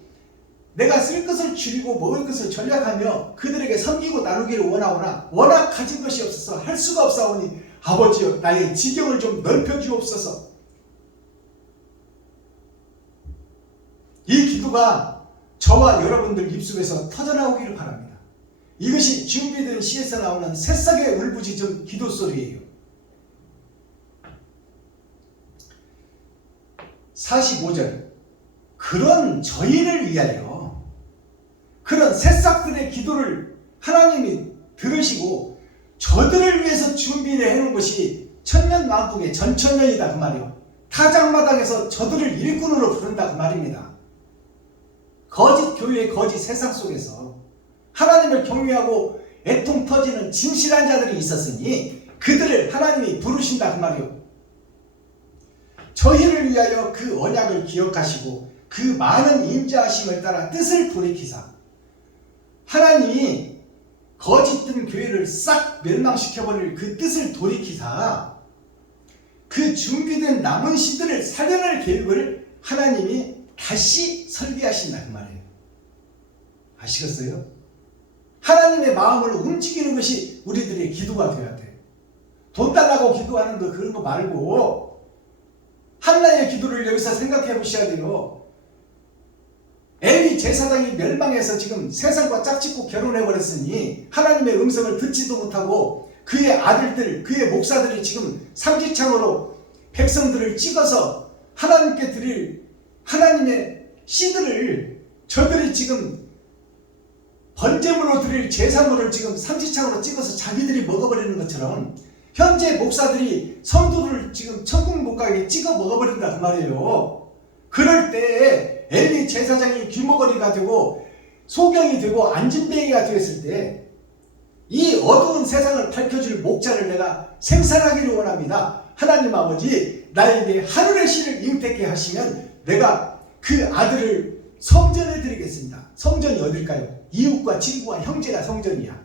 내가 쓸 것을 줄이고 먹을 것을 절약하며 그들에게 섬기고 나누기를 원하오나 워낙 가진 것이 없어서 할 수가 없사오니 아버지여 나의 지경을 좀 넓혀 주옵소서. 이 기도가 저와 여러분들 입속에서 터져나오기를 바랍니다. 이것이 준비된 시에서 나오는 새싹의 울부짖은 기도 소리예요. 45절, 그런 저희를 위하여, 그런 새싹들의 기도를 하나님이 들으시고 저들을 위해서 준비를 해놓은 것이 천년왕국의 전천년이다 그 말이요. 타작마당에서 저들을 일꾼으로 부른다 그 말입니다. 거짓 교회의 거짓 세상 속에서 하나님을 경외하고 애통 터지는 진실한 자들이 있었으니 그들을 하나님이 부르신다 그 말이요. 저희를 위하여 그 언약을 기억하시고 그 많은 인자하심을 따라 뜻을 돌이키사, 하나님이 거짓된 교회를 싹 멸망시켜버릴 그 뜻을 돌이키사 그 준비된 남은 씨들을 살려낼 계획을 하나님이 다시 설계하신다 그 말이에요. 아시겠어요? 하나님의 마음을 움직이는 것이 우리들의 기도가 되어야 돼. 돈 달라고 기도하는 거 그런 거 말고 한나의 기도를 여기서 생각해 보셔야 돼요. 엘리 제사장이 멸망해서 지금 세상과 짝짓고 결혼해 버렸으니 하나님의 음성을 듣지도 못하고 그의 아들들, 그의 목사들이 지금 삼지창으로 백성들을 찍어서 하나님께 드릴 하나님의 씨들을 저들이 지금 번제물로 드릴 제사물을 지금 삼지창으로 찍어서 자기들이 먹어버리는 것처럼 현재 목사들이 성도를 지금 천국 못 가게 찍어 먹어버린다 그 말이에요. 그럴 때 엘리 제사장이 귀머거리가 되고 소경이 되고 안진뱅이가 되었을 때 이 어두운 세상을 밝혀줄 목자를 내가 생산하기를 원합니다. 하나님 아버지, 나에게 하늘의 씨를 잉태케 하시면 내가 그 아들을 성전해 드리겠습니다. 성전이 어딜까요? 이웃과 친구와 형제가 성전이야.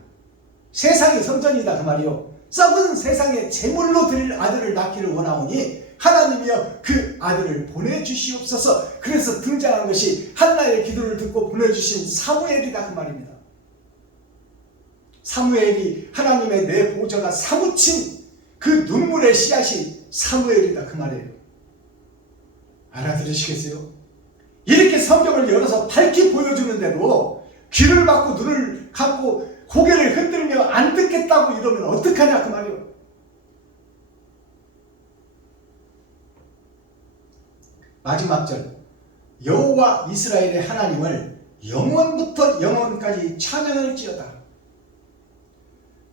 세상이 성전이다 그 말이요. 썩은 세상에 제물로 드릴 아들을 낳기를 원하오니 하나님이여 그 아들을 보내주시옵소서. 그래서 등장한 것이 한나의 기도를 듣고 보내주신 사무엘이다 그 말입니다. 사무엘이 하나님의 내 보좌가 사무친 그 눈물의 씨앗이 사무엘이다 그 말이에요. 알아들으시겠어요? 이렇게 성경을 열어서 밝히 보여주는데도 귀를 막고 눈을 감고 고개를 흔들며 안 듣겠다고 이러면 어떡하냐 그 말이에요. 마지막 절, 여호와 이스라엘의 하나님을 영원부터 영원까지 찬양할지어다.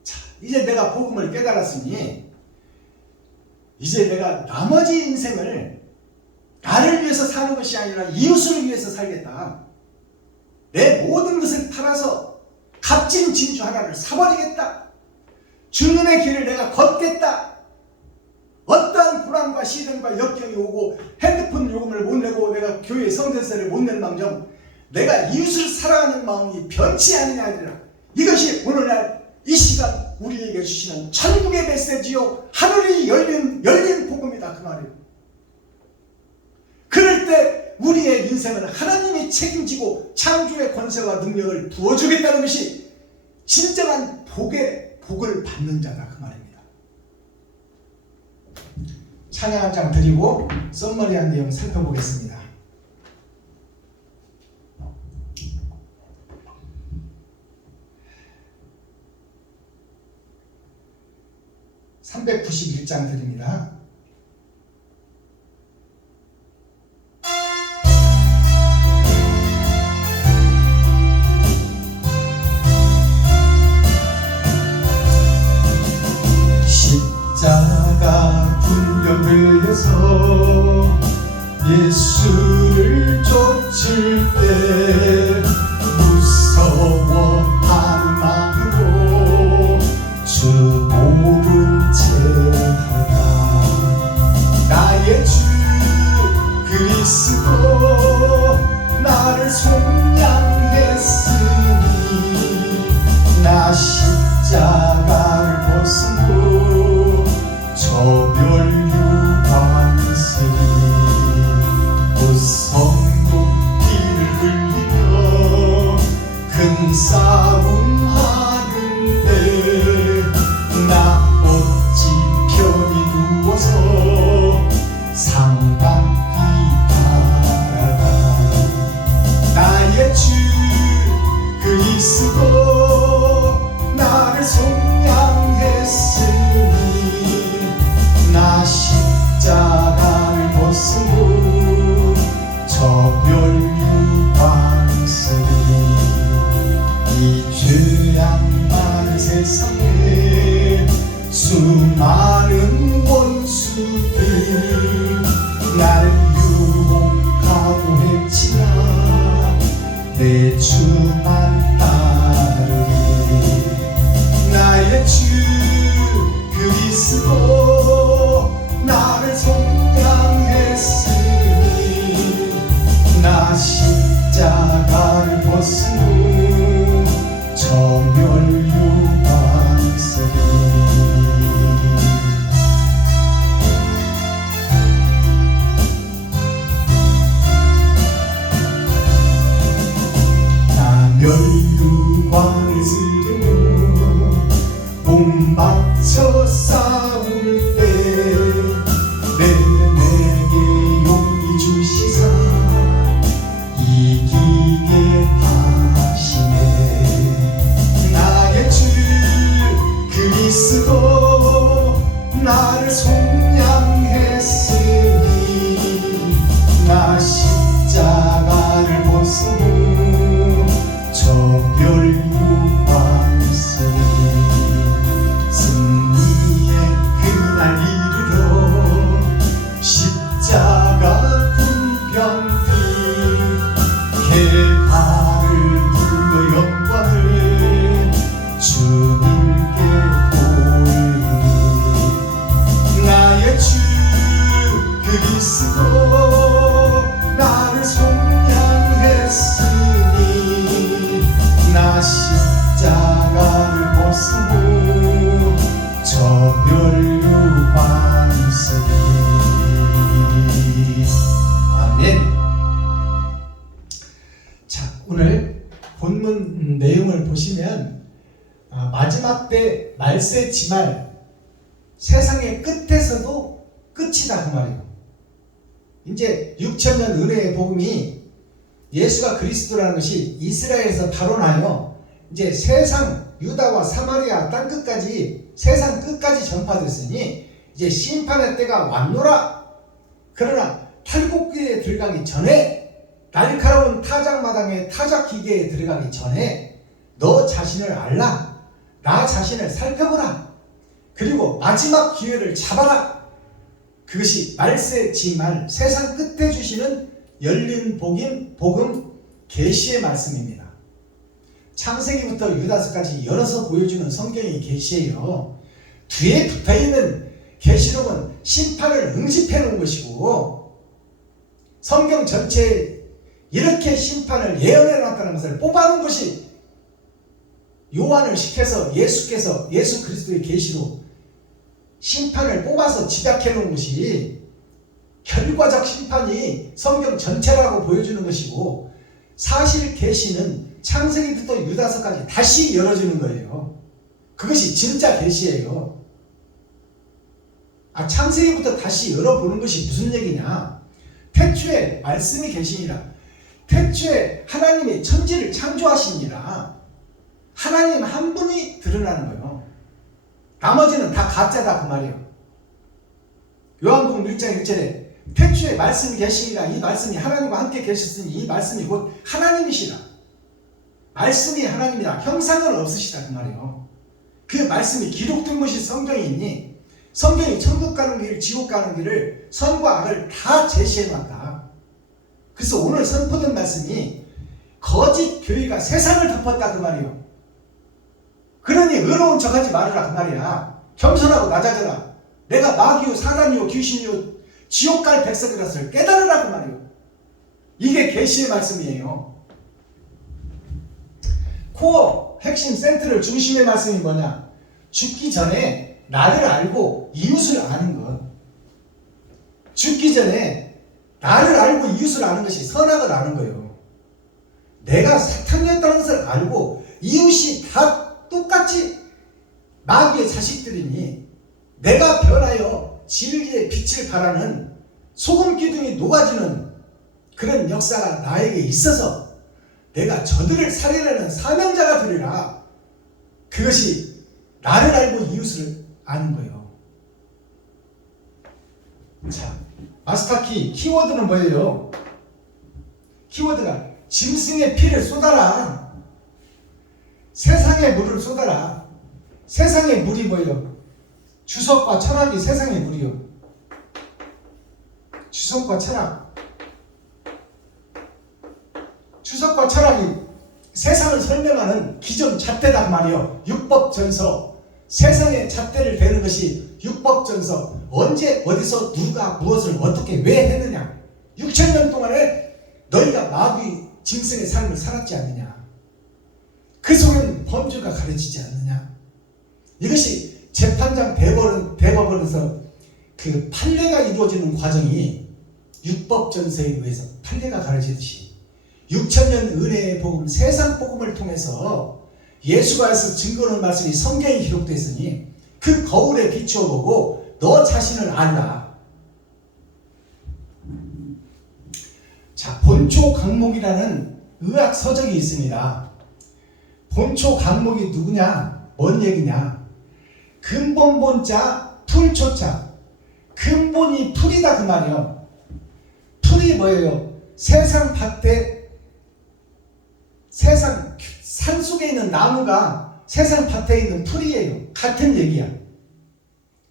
자, 이제 내가 복음을 깨달았으니 이제 내가 나머지 인생을 나를 위해서 사는 것이 아니라 이웃을 위해서 살겠다. 내 모든 것을 팔아서 값진 진주 하나를 사버리겠다. 주님의 길을 내가 걷겠다. 어떠한 불안과 시련과 역경이 오고 핸드폰 요금을 못 내고 내가 교회 성전세를 못 낼 망정 내가 이웃을 사랑하는 마음이 변치 아니하리라. 이것이 오늘날 이 시간 우리에게 주시는 천국의 메시지요, 하늘이 열린 복음이다 그 말이에요. 그럴 때 우리의 인생은 하나님이 책임지고 창조의 권세와 능력을 부어주겠다는 것이 진정한 복의 복을 받는 자다 그 말입니다. 찬양 한 장 드리고 썸머리한 내용 살펴보겠습니다. (391장) 드립니다. 십자가 불병되어서 예수를 쫓을 때 무서워하는 마음으로 주 모른 채 하다 나의 주 그리스도 나를 속량했으니 나 십자가를 벗은 저별유관스니 무성도 피를 흘리며 큰 싸움 하는데 나 어찌 편히 누워서 상받기 바라다 나의 주 그리스도 나를 속량했으니 나 십자가를 벗으고 저별유관스니 이 죄악 많은 세상에 수많은 원수들 나를 유혹하고 해치나 내 주만 따르리 나의 주 그리스도 나를 속량했으니 나 십자가를 벗으고 저멸유관스니 나 멸유관을 쓰려고 몸바쳐 싸울 때 내게 용기 주시사 이기게 하시네 나의 주 그리스도 나를 속량했으니 나 십자가를 벗으고 저별유관스니 승리의 그날 이르러 십자가 군병띠 개가를 불러 영광을 주님께 돌리니 나의 주 그리스도 나를 속량했으니 나 십자가를 벗으고 저별유관스니 아멘. 자, 오늘 본문 내용을 보시면 마지막 때 말세 지말 세상의 끝에서도 끝이다 그 말이에요. 이제 6천년 은혜의 복음이 예수가 그리스도라는 것이 이스라엘에서 발원하여 이제 세상 유다와 사마리아 땅끝까지 세상 끝까지 전파됐으니 이제 심판의 때가 왔노라. 그러나 탈곡기에 들어가기 전에 날카로운 타작마당에 타작기계에 들어가기 전에 너 자신을 알라. 나 자신을 살펴보라. 그리고 마지막 기회를 잡아라. 그것이 말세 지말 세상 끝에 주시는 열린 복음 계시의 말씀입니다. 창세기부터 유다서까지 열어서 보여주는 성경의 계시예요. 뒤에 붙어있는 계시록은 심판을 응집해 놓은 것이고 성경 전체에 이렇게 심판을 예언해 놨다는 것을 뽑아놓은 것이 요한을 시켜서 예수 그리스도의 계시로 심판을 뽑아서 집약해 놓은 것이 결과적 심판이 성경 전체라고 보여주는 것이고 사실 계시는 창세기부터 유다서까지 다시 열어주는 거예요. 그것이 진짜 계시예요. 창세기부터 다시 열어보는 것이 무슨 얘기냐? 태초에 말씀이 계시니라. 태초에 하나님이 천지를 창조하시니라. 하나님 한 분이 드러나는 거예요. 나머지는 다 가짜다 그 말이에요. 요한복음 1장 1절에 태초에 말씀이 계시니라. 이 말씀이 하나님과 함께 계셨으니 이 말씀이 곧 하나님이시라. 말씀이 하나님이다. 형상은 없으시다 그 말이에요. 그 말씀이 기록된 것이 성경에 있니? 성경이 천국 가는 길, 지옥 가는 길을 선과 악을 다 제시해놨다. 그래서 오늘 선포된 말씀이 거짓 교회가 세상을 덮었다 그 말이에요. 그러니 의로운 척하지 말으라 그 말이야. 겸손하고 낮아져라. 내가 마귀요 사단이요 귀신이요 지옥 갈 백성이라서 깨달으라 그 말이에요. 이게 계시의 말씀이에요. 코어 핵심 센트럴 중심의 말씀이 뭐냐? 죽기 전에 나를 알고 이웃을 아는 것. 죽기 전에 나를 알고 이웃을 아는 것이 선악을 아는 거예요. 내가 사탄이었다는 것을 알고 이웃이 다 똑같이 마귀의 자식들이니 내가 변하여 진리의 빛을 발하는 소금 기둥이 녹아지는 그런 역사가 나에게 있어서 내가 저들을 살리려는 사명자가 되리라. 그것이 나를 알고 이웃을 아는 거예요. 자, 마스터키 키워드는 뭐예요? 키워드가 짐승의 피를 쏟아라. 세상의 물을 쏟아라. 세상의 물이 뭐예요? 주석과 철학이 세상의 물이요. 주석과 철학. 주석과 철학이 세상을 설명하는 기존 잣대다 말이요. 율법전서. 세상의 잣대를 대는 것이 율법전서. 언제 어디서 누가 무엇을 어떻게 왜 했느냐. 6,000년 동안에 너희가 마귀 짐승의 삶을 살았지 않느냐. 그 속에는 범죄가 가려지지 않느냐. 이것이 재판장 대법원에서 그 판례가 이루어지는 과정이 율법전서에 의해서 판례가 가려지듯이 6,000년 은혜의 복음, 세상 복음을 통해서 예수가 해서 증거하는 말씀이 성경에 기록되어 있으니 그 거울에 비추어 보고 너 자신을 알라. 자, 본초 강목이라는 의학 서적이 있습니다. 본초 강목이 누구냐? 뭔 얘기냐? 근본본자, 풀초자. 근본이 풀이다 그 말이요. 풀이 뭐예요? 세상 밭에 세상 산속에 있는 나무가 세상 밭에 있는 풀이에요. 같은 얘기야.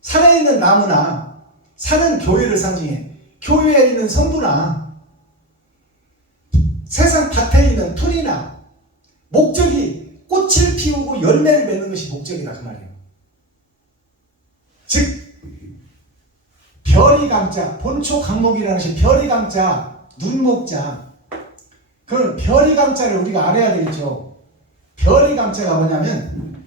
산에 있는 나무나 산은 교회를 상징해. 교회에 있는 성부나 세상 밭에 있는 풀이나 목적이 꽃을 피우고 열매를 맺는 것이 목적이다 그 말이에요. 즉 별이 강자, 본초 강목이라는 것이 별이 강자, 눈목자. 그 별이 강자를 우리가 알아야 되겠죠. 별이 강자가 뭐냐면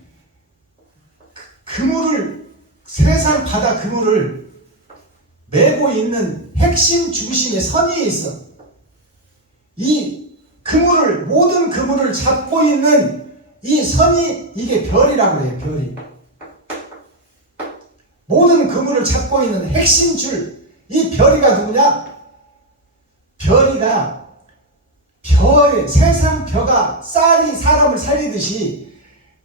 그물을 세상 바다 그물을 메고 있는 핵심 중심의 선이 있어. 이 그물을 모든 그물을 잡고 있는 이 선이 이게 별이라고 해요. 별이 모든 그물을 잡고 있는 핵심 줄. 이 별이가 누구냐? 별이가 세상 벼가 쌀이 사람을 살리듯이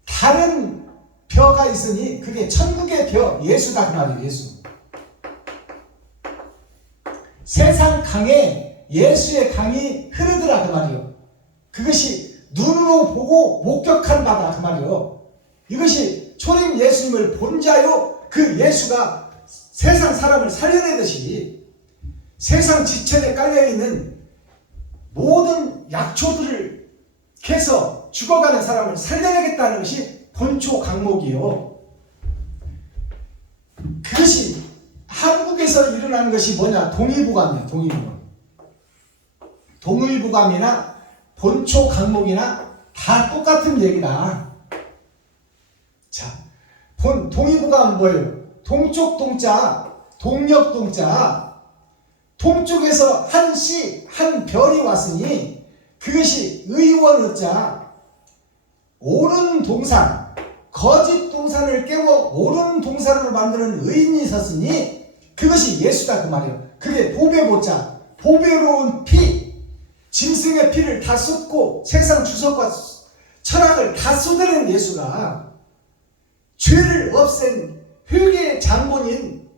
다른 벼가 있으니 그게 천국의 벼, 예수다 그 말이에요. 예수. 세상 강에 예수의 강이 흐르더라 그 말이에요. 그것이 눈으로 보고 목격한 바다 그 말이에요. 이것이 초림 예수님을 본 자요. 그 예수가 세상 사람을 살려내듯이 세상 지천에 깔려있는 모든 약초들을 캐서 죽어가는 사람을 살려내겠다는 것이 본초 강목이요. 그것이 한국에서 일어나는 것이 뭐냐? 동의보감이야. 동의보감이나 본초 강목이나 다 똑같은 얘기다. 자, 동의보감은 뭐예요? 동쪽 동자, 동력 동자. 동쪽에서 한 씨, 한 별이 왔으니 그것이 의원 의자, 옳은 동상, 거짓 동산을 깨워 오른 동산으로 만드는 의인이 있었으니 그것이 예수다 그 말이에요. 그게 보배보자, 보배로운 피, 짐승의 피를 다 쏟고 세상 주석과 철학을 다 쏟아낸 예수가 죄를 없앤 회개의 장본인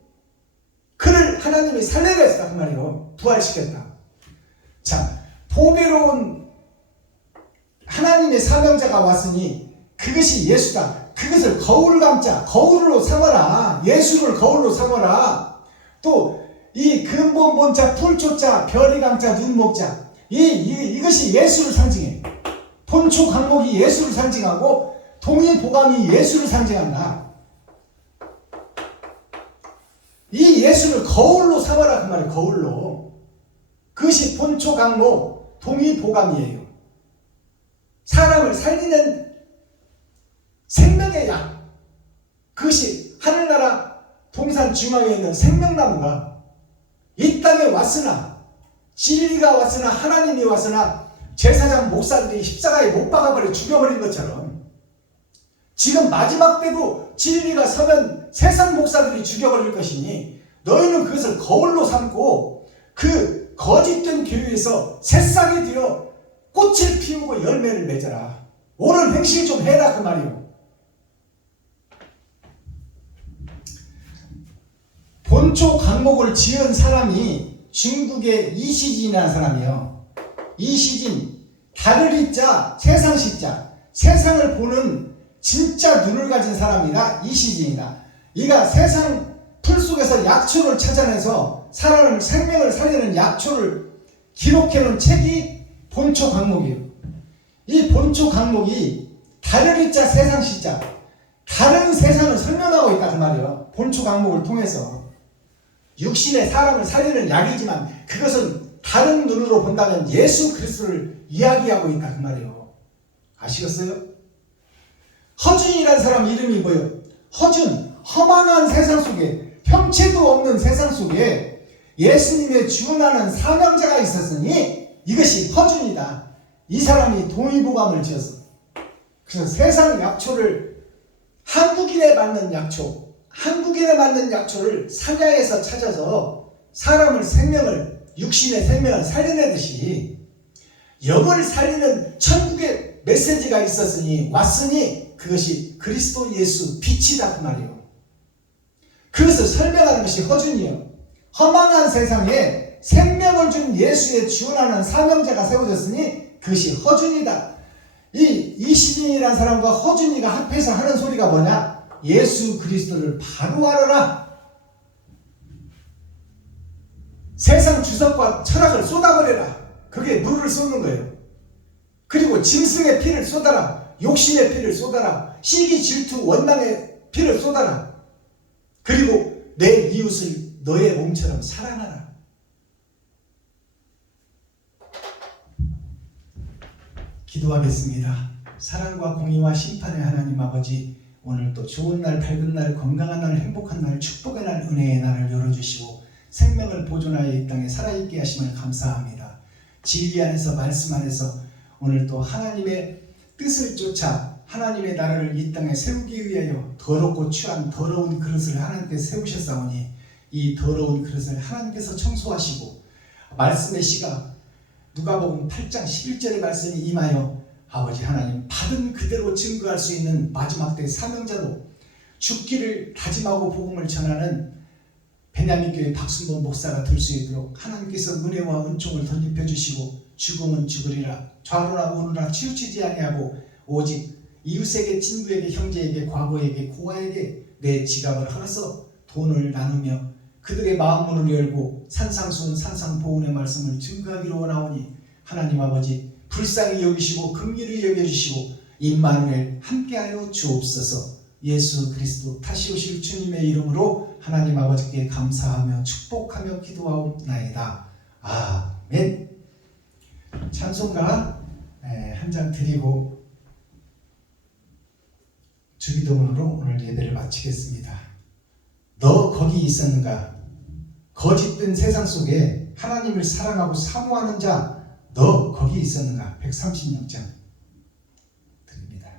그를 하나님이 살려냈다 그 말이에요. 부활시켰다. 자, 보배로운 하나님의 사명자가 왔으니 그것이 예수다. 그것을 거울 감자, 거울로 삼아라. 예수를 거울로 삼아라. 또 이 근본 본자, 풀초자, 별이 강자, 눈목자, 이것이 예수를 상징해. 본초 강목이 예수를 상징하고 동이 보감이 예수를 상징한다. 이 예수를 거울로 삼아라 그 말이에요. 거울로. 그것이 본초 강목, 동이 보감이에요. 사람을 살리는 생명의 약. 그것이 하늘나라 동산 중앙에 있는 생명나무가 이 땅에 왔으나, 진리가 왔으나, 하나님이 왔으나 제사장 목사들이 십자가에 못 박아버려 죽여버린 것처럼 지금 마지막 때도 진리가 서면 세상 목사들이 죽여버릴 것이니 너희는 그것을 거울로 삼고 그 거짓된 교회에서 새싹이 되어 꽃을 피우고 열매를 맺어라. 옳은 행실 좀 해라 그 말이요. 본초 강목을 지은 사람이 중국의 이시진이라는 사람이에요. 이시진, 달을 이자 세상 시자, 세상을 보는 진짜 눈을 가진 사람이라 이시진이다. 이가 세상 풀 속에서 약초를 찾아내서 사람을 생명을 살리는 약초를 기록해놓은 책이 본초 강목이에요. 이 본초 강목이 달을 이자 세상 시자, 다른 세상을 설명하고 있다 그 말이에요. 본초 강목을 통해서 육신의 사람을 살리는 약이지만 그것은 다른 눈으로 본다면 예수 그리스도를 이야기하고 있다 그 말이에요. 아시겠어요? 허준이라는 사람 이름이 뭐예요? 허준, 허망한 세상 속에, 형체도 없는 세상 속에 예수님의 주문하는 사명자가 있었으니 이것이 허준이다. 이 사람이 동의보감을 지었어. 그래서 세상 약초를 한국인에 맞는 약초, 한국인에 맞는 약초를 사냐에서 찾아서 사람을 생명을, 육신의 생명을 살려내듯이 영을 살리는 천국의 메시지가 있었으니 왔으니 그것이 그리스도 예수 빛이다 그 말이에요. 그것을 설명하는 것이 허준이에요. 허망한 세상에 생명을 준 예수의 주원하는 사명자가 세워졌으니 그것이 허준이다. 이 이시진이라는 사람과 허준이가 합해서 하는 소리가 뭐냐? 예수 그리스도를 바로 알아라. 세상 주석과 철학을 쏟아버려라. 그게 물을 쏟는 거예요. 그리고 짐승의 피를 쏟아라. 욕심의 피를 쏟아라. 시기 질투 원망의 피를 쏟아라. 그리고 내 이웃을 너의 몸처럼 사랑하라. 기도하겠습니다. 사랑과 공의와 심판의 하나님 아버지, 오늘 또 좋은 날, 밝은 날, 건강한 날, 행복한 날, 축복의 날, 은혜의 날을 열어주시고 생명을 보존하여 이 땅에 살아있게 하심을 감사합니다. 진리 안에서, 말씀 안에서 오늘 또 하나님의 뜻을 쫓아 하나님의 나라를 이 땅에 세우기 위하여 더럽고 추한 더러운 그릇을 하나님께서 세우셨사오니 이 더러운 그릇을 하나님께서 청소하시고 말씀의 씨가 누가복음 8장 11절의 말씀이 임하여 아버지 하나님 받은 그대로 증거할 수 있는 마지막 때 사명자로 죽기를 다짐하고 복음을 전하는 베냐민교회 박순범 목사가 될 수 있도록 하나님께서 은혜와 은총을 덧입혀 주시고 죽음은 죽으리라 좌로나 우로나 치우치지 아니하고 오직 이웃에게, 친구에게, 형제에게, 과거에게, 고아에게 내 지갑을 헐어서 돈을 나누며 그들의 마음 문을 열고 산상수훈 산상보훈의 말씀을 증거하기로 원하오니 하나님 아버지 불쌍히 여기시고 긍휼히 여겨주시고 임마누엘 함께하여 주옵소서. 예수 그리스도 다시 오실 주님의 이름으로 하나님 아버지께 감사하며 축복하며 기도하옵나이다. 아멘. 찬송가 한 장 드리고 주기도문으로 오늘 예배를 마치겠습니다. 너 거기 있었는가? 거짓된 세상 속에 하나님을 사랑하고 사모하는 자, 너 거기 있었는가? 136장 드립니다.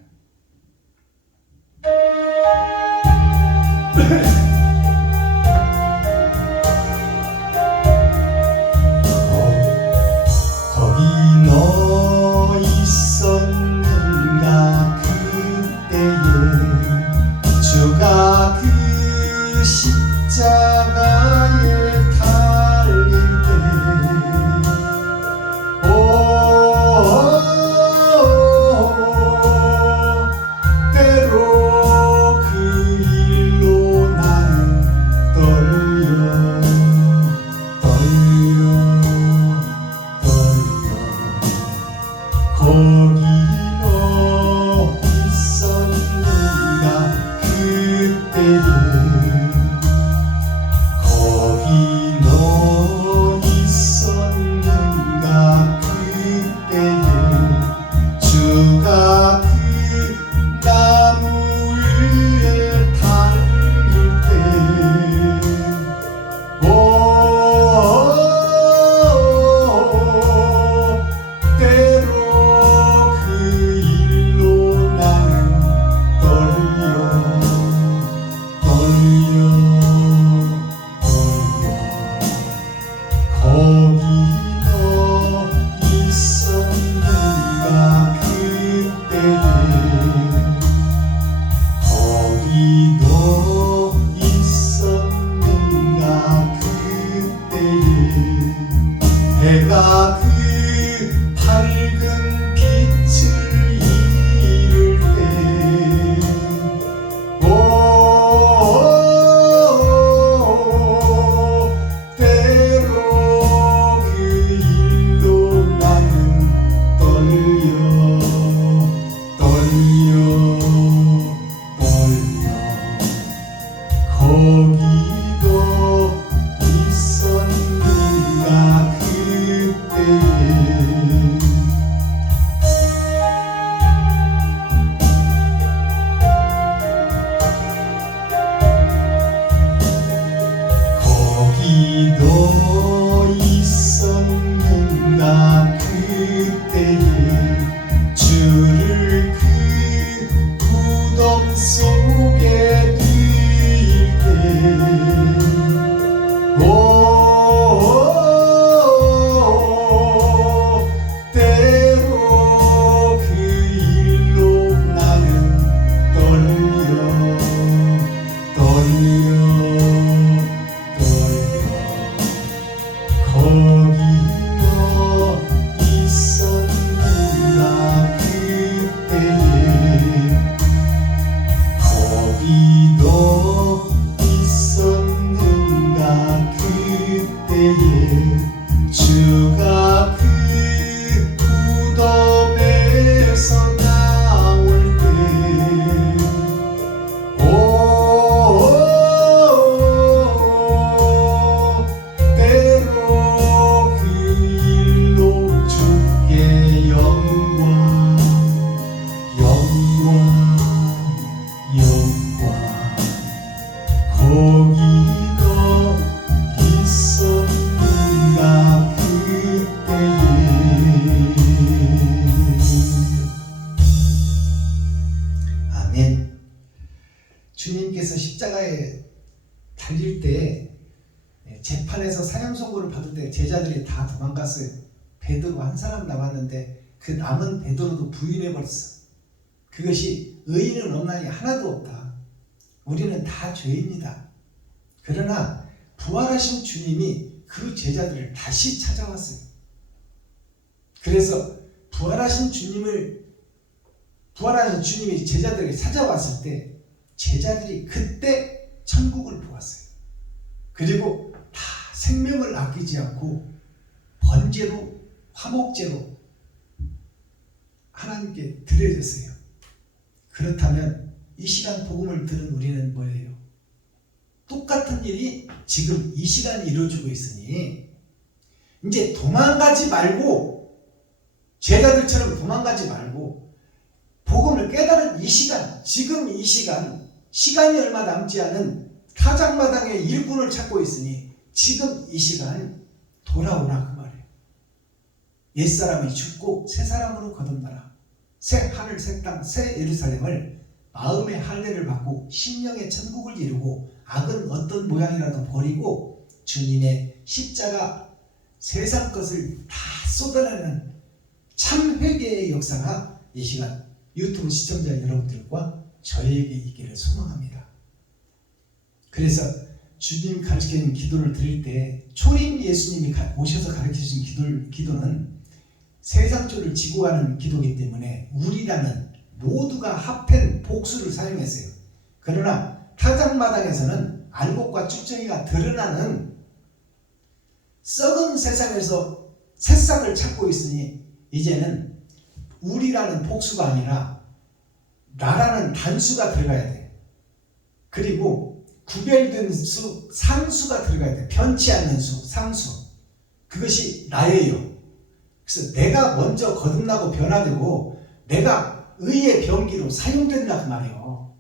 거기 너 있었는가 그때에 주가 그 십자가에 달릴 때 때로 그 일로 나는 떨려 거기 너 있었는가 그때에 거기 너 있었는가 그때에 주가 그 나무 위에 달릴 때 때로 그 일로 나는 떨려 거기 너 있었는가 그때에 거기 너 있었는가 그때에 해가 그 밝은 빛을 잃을 때 때로 그 일로 나는 떨려 거기 너 있었는가 그때에 거기 너 있었는가 그때에 주를 그 무덤 속에 들일 때 때로 그 일로 나는 떨려 거기 너 있었는가 그때에 거기 너 있었는가 그때에 주가 그 무덤에서 나올 때 때로 그 일로 주께 영광 거기 너 있었는가 그때에 아멘. 주님께서 십자가에 달릴 때 재판에서 사형 선고를 받을 때 제자들이 다 도망갔어요. 베드로 한 사람 남았는데 그 남은 베드로도 부인해버렸어. 그것이 의인은 없나니 하나도 없다. 우리는 다 죄입니다. 그러나 부활하신 주님이 그 제자들을 다시 찾아왔어요. 그래서 부활하신 주님이 제자들에게 찾아왔을 때 제자들이 그때 천국을 보았어요. 그리고 다 생명을 아끼지 않고 번제로 화목제로 하나님께 드려졌어요. 그렇다면 이 시간 복음을 들은 우리는 뭐예요? 똑같은 일이 지금 이 시간에 이루어지고 있으니 이제 도망가지 말고 제자들처럼 도망가지 말고 복음을 깨달은 이 시간, 지금 이 시간, 시간이 얼마 남지 않은 타작마당의 일꾼을 찾고 있으니 지금 이 시간 돌아오라 그 말이에요. 옛사람이 죽고 새 사람으로 거듭나라. 새 하늘 새 땅 새 예루살렘을 마음의 할례를 받고 심령의 천국을 이루고 악은 어떤 모양이라도 버리고 주님의 십자가 세상 것을 다 쏟아내는 참 회개의 역사가 이 시간 유튜브 시청자 여러분들과 저에게 있기를 소망합니다. 그래서 주님 가르치는 기도를 드릴 때 초림 예수님이 오셔서 가르쳐주신 기도는 세상조를 지고 가는 기도이기 때문에 우리라는 모두가 합한 복수를 사용했어요. 그러나 타작마당에서는 알곡과 쭉정이가 드러나는 썩은 세상에서 새싹을 찾고 있으니 이제는 우리라는 복수가 아니라 나라는 단수가 들어가야 돼. 그리고 구별된 수, 상수가 들어가야 돼. 변치 않는 수, 상수. 그것이 나예요. 그래서 내가 먼저 거듭나고 변화되고 내가 의의 병기로 사용된다 그 말이에요.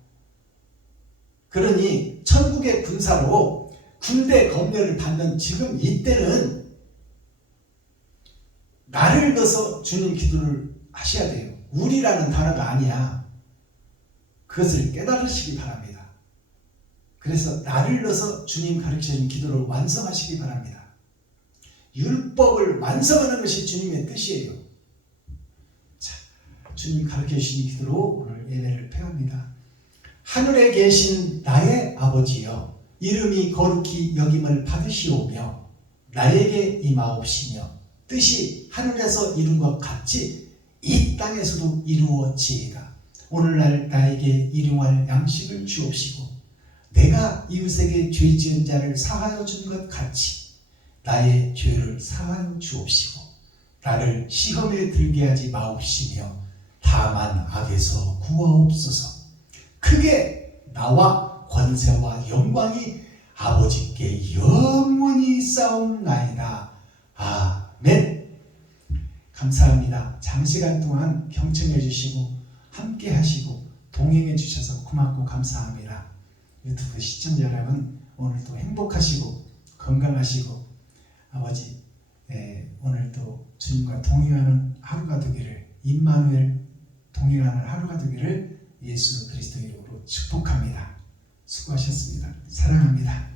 그러니 천국의 군사로 군대 검열을 받는 지금 이때는 나를 넣어서 주님 기도를 하셔야 돼요. 우리라는 단어가 아니야. 그것을 깨달으시기 바랍니다. 그래서 나를 넣어서 주님 가르쳐준 기도를 완성하시기 바랍니다. 율법을 완성하는 것이 주님의 뜻이에요. 자, 주님 가르쳐주신 기도로 오늘 예배를 폐합니다. 하늘에 계신 나의 아버지여, 이름이 거룩히 여김을 받으시오며 나에게 임하옵시며 뜻이 하늘에서 이룬 것 같이 이 땅에서도 이루어지이다. 오늘날 나에게 일용할 양식을 주옵시고 내가 이웃에게 죄 지은 자를 사하여 준 것 같이 나의 죄를 사하여 주옵시고 나를 시험에 들게 하지 마옵시며 다만 악에서 구하옵소서. 크게 나와 권세와 영광이 아버지께 영원히 싸움나이다. 아멘. 감사합니다. 장시간 동안 경청해 주시고 함께 하시고 동행해 주셔서 고맙고 감사합니다. 유튜브 시청자 여러분, 오늘도 행복하시고 건강하시고 아버지 오늘도 주님과 동행하는 하루가 되기를, 임마누엘 동행하는 하루가 되기를 예수 그리스도 이름으로 축복합니다. 수고하셨습니다. 사랑합니다.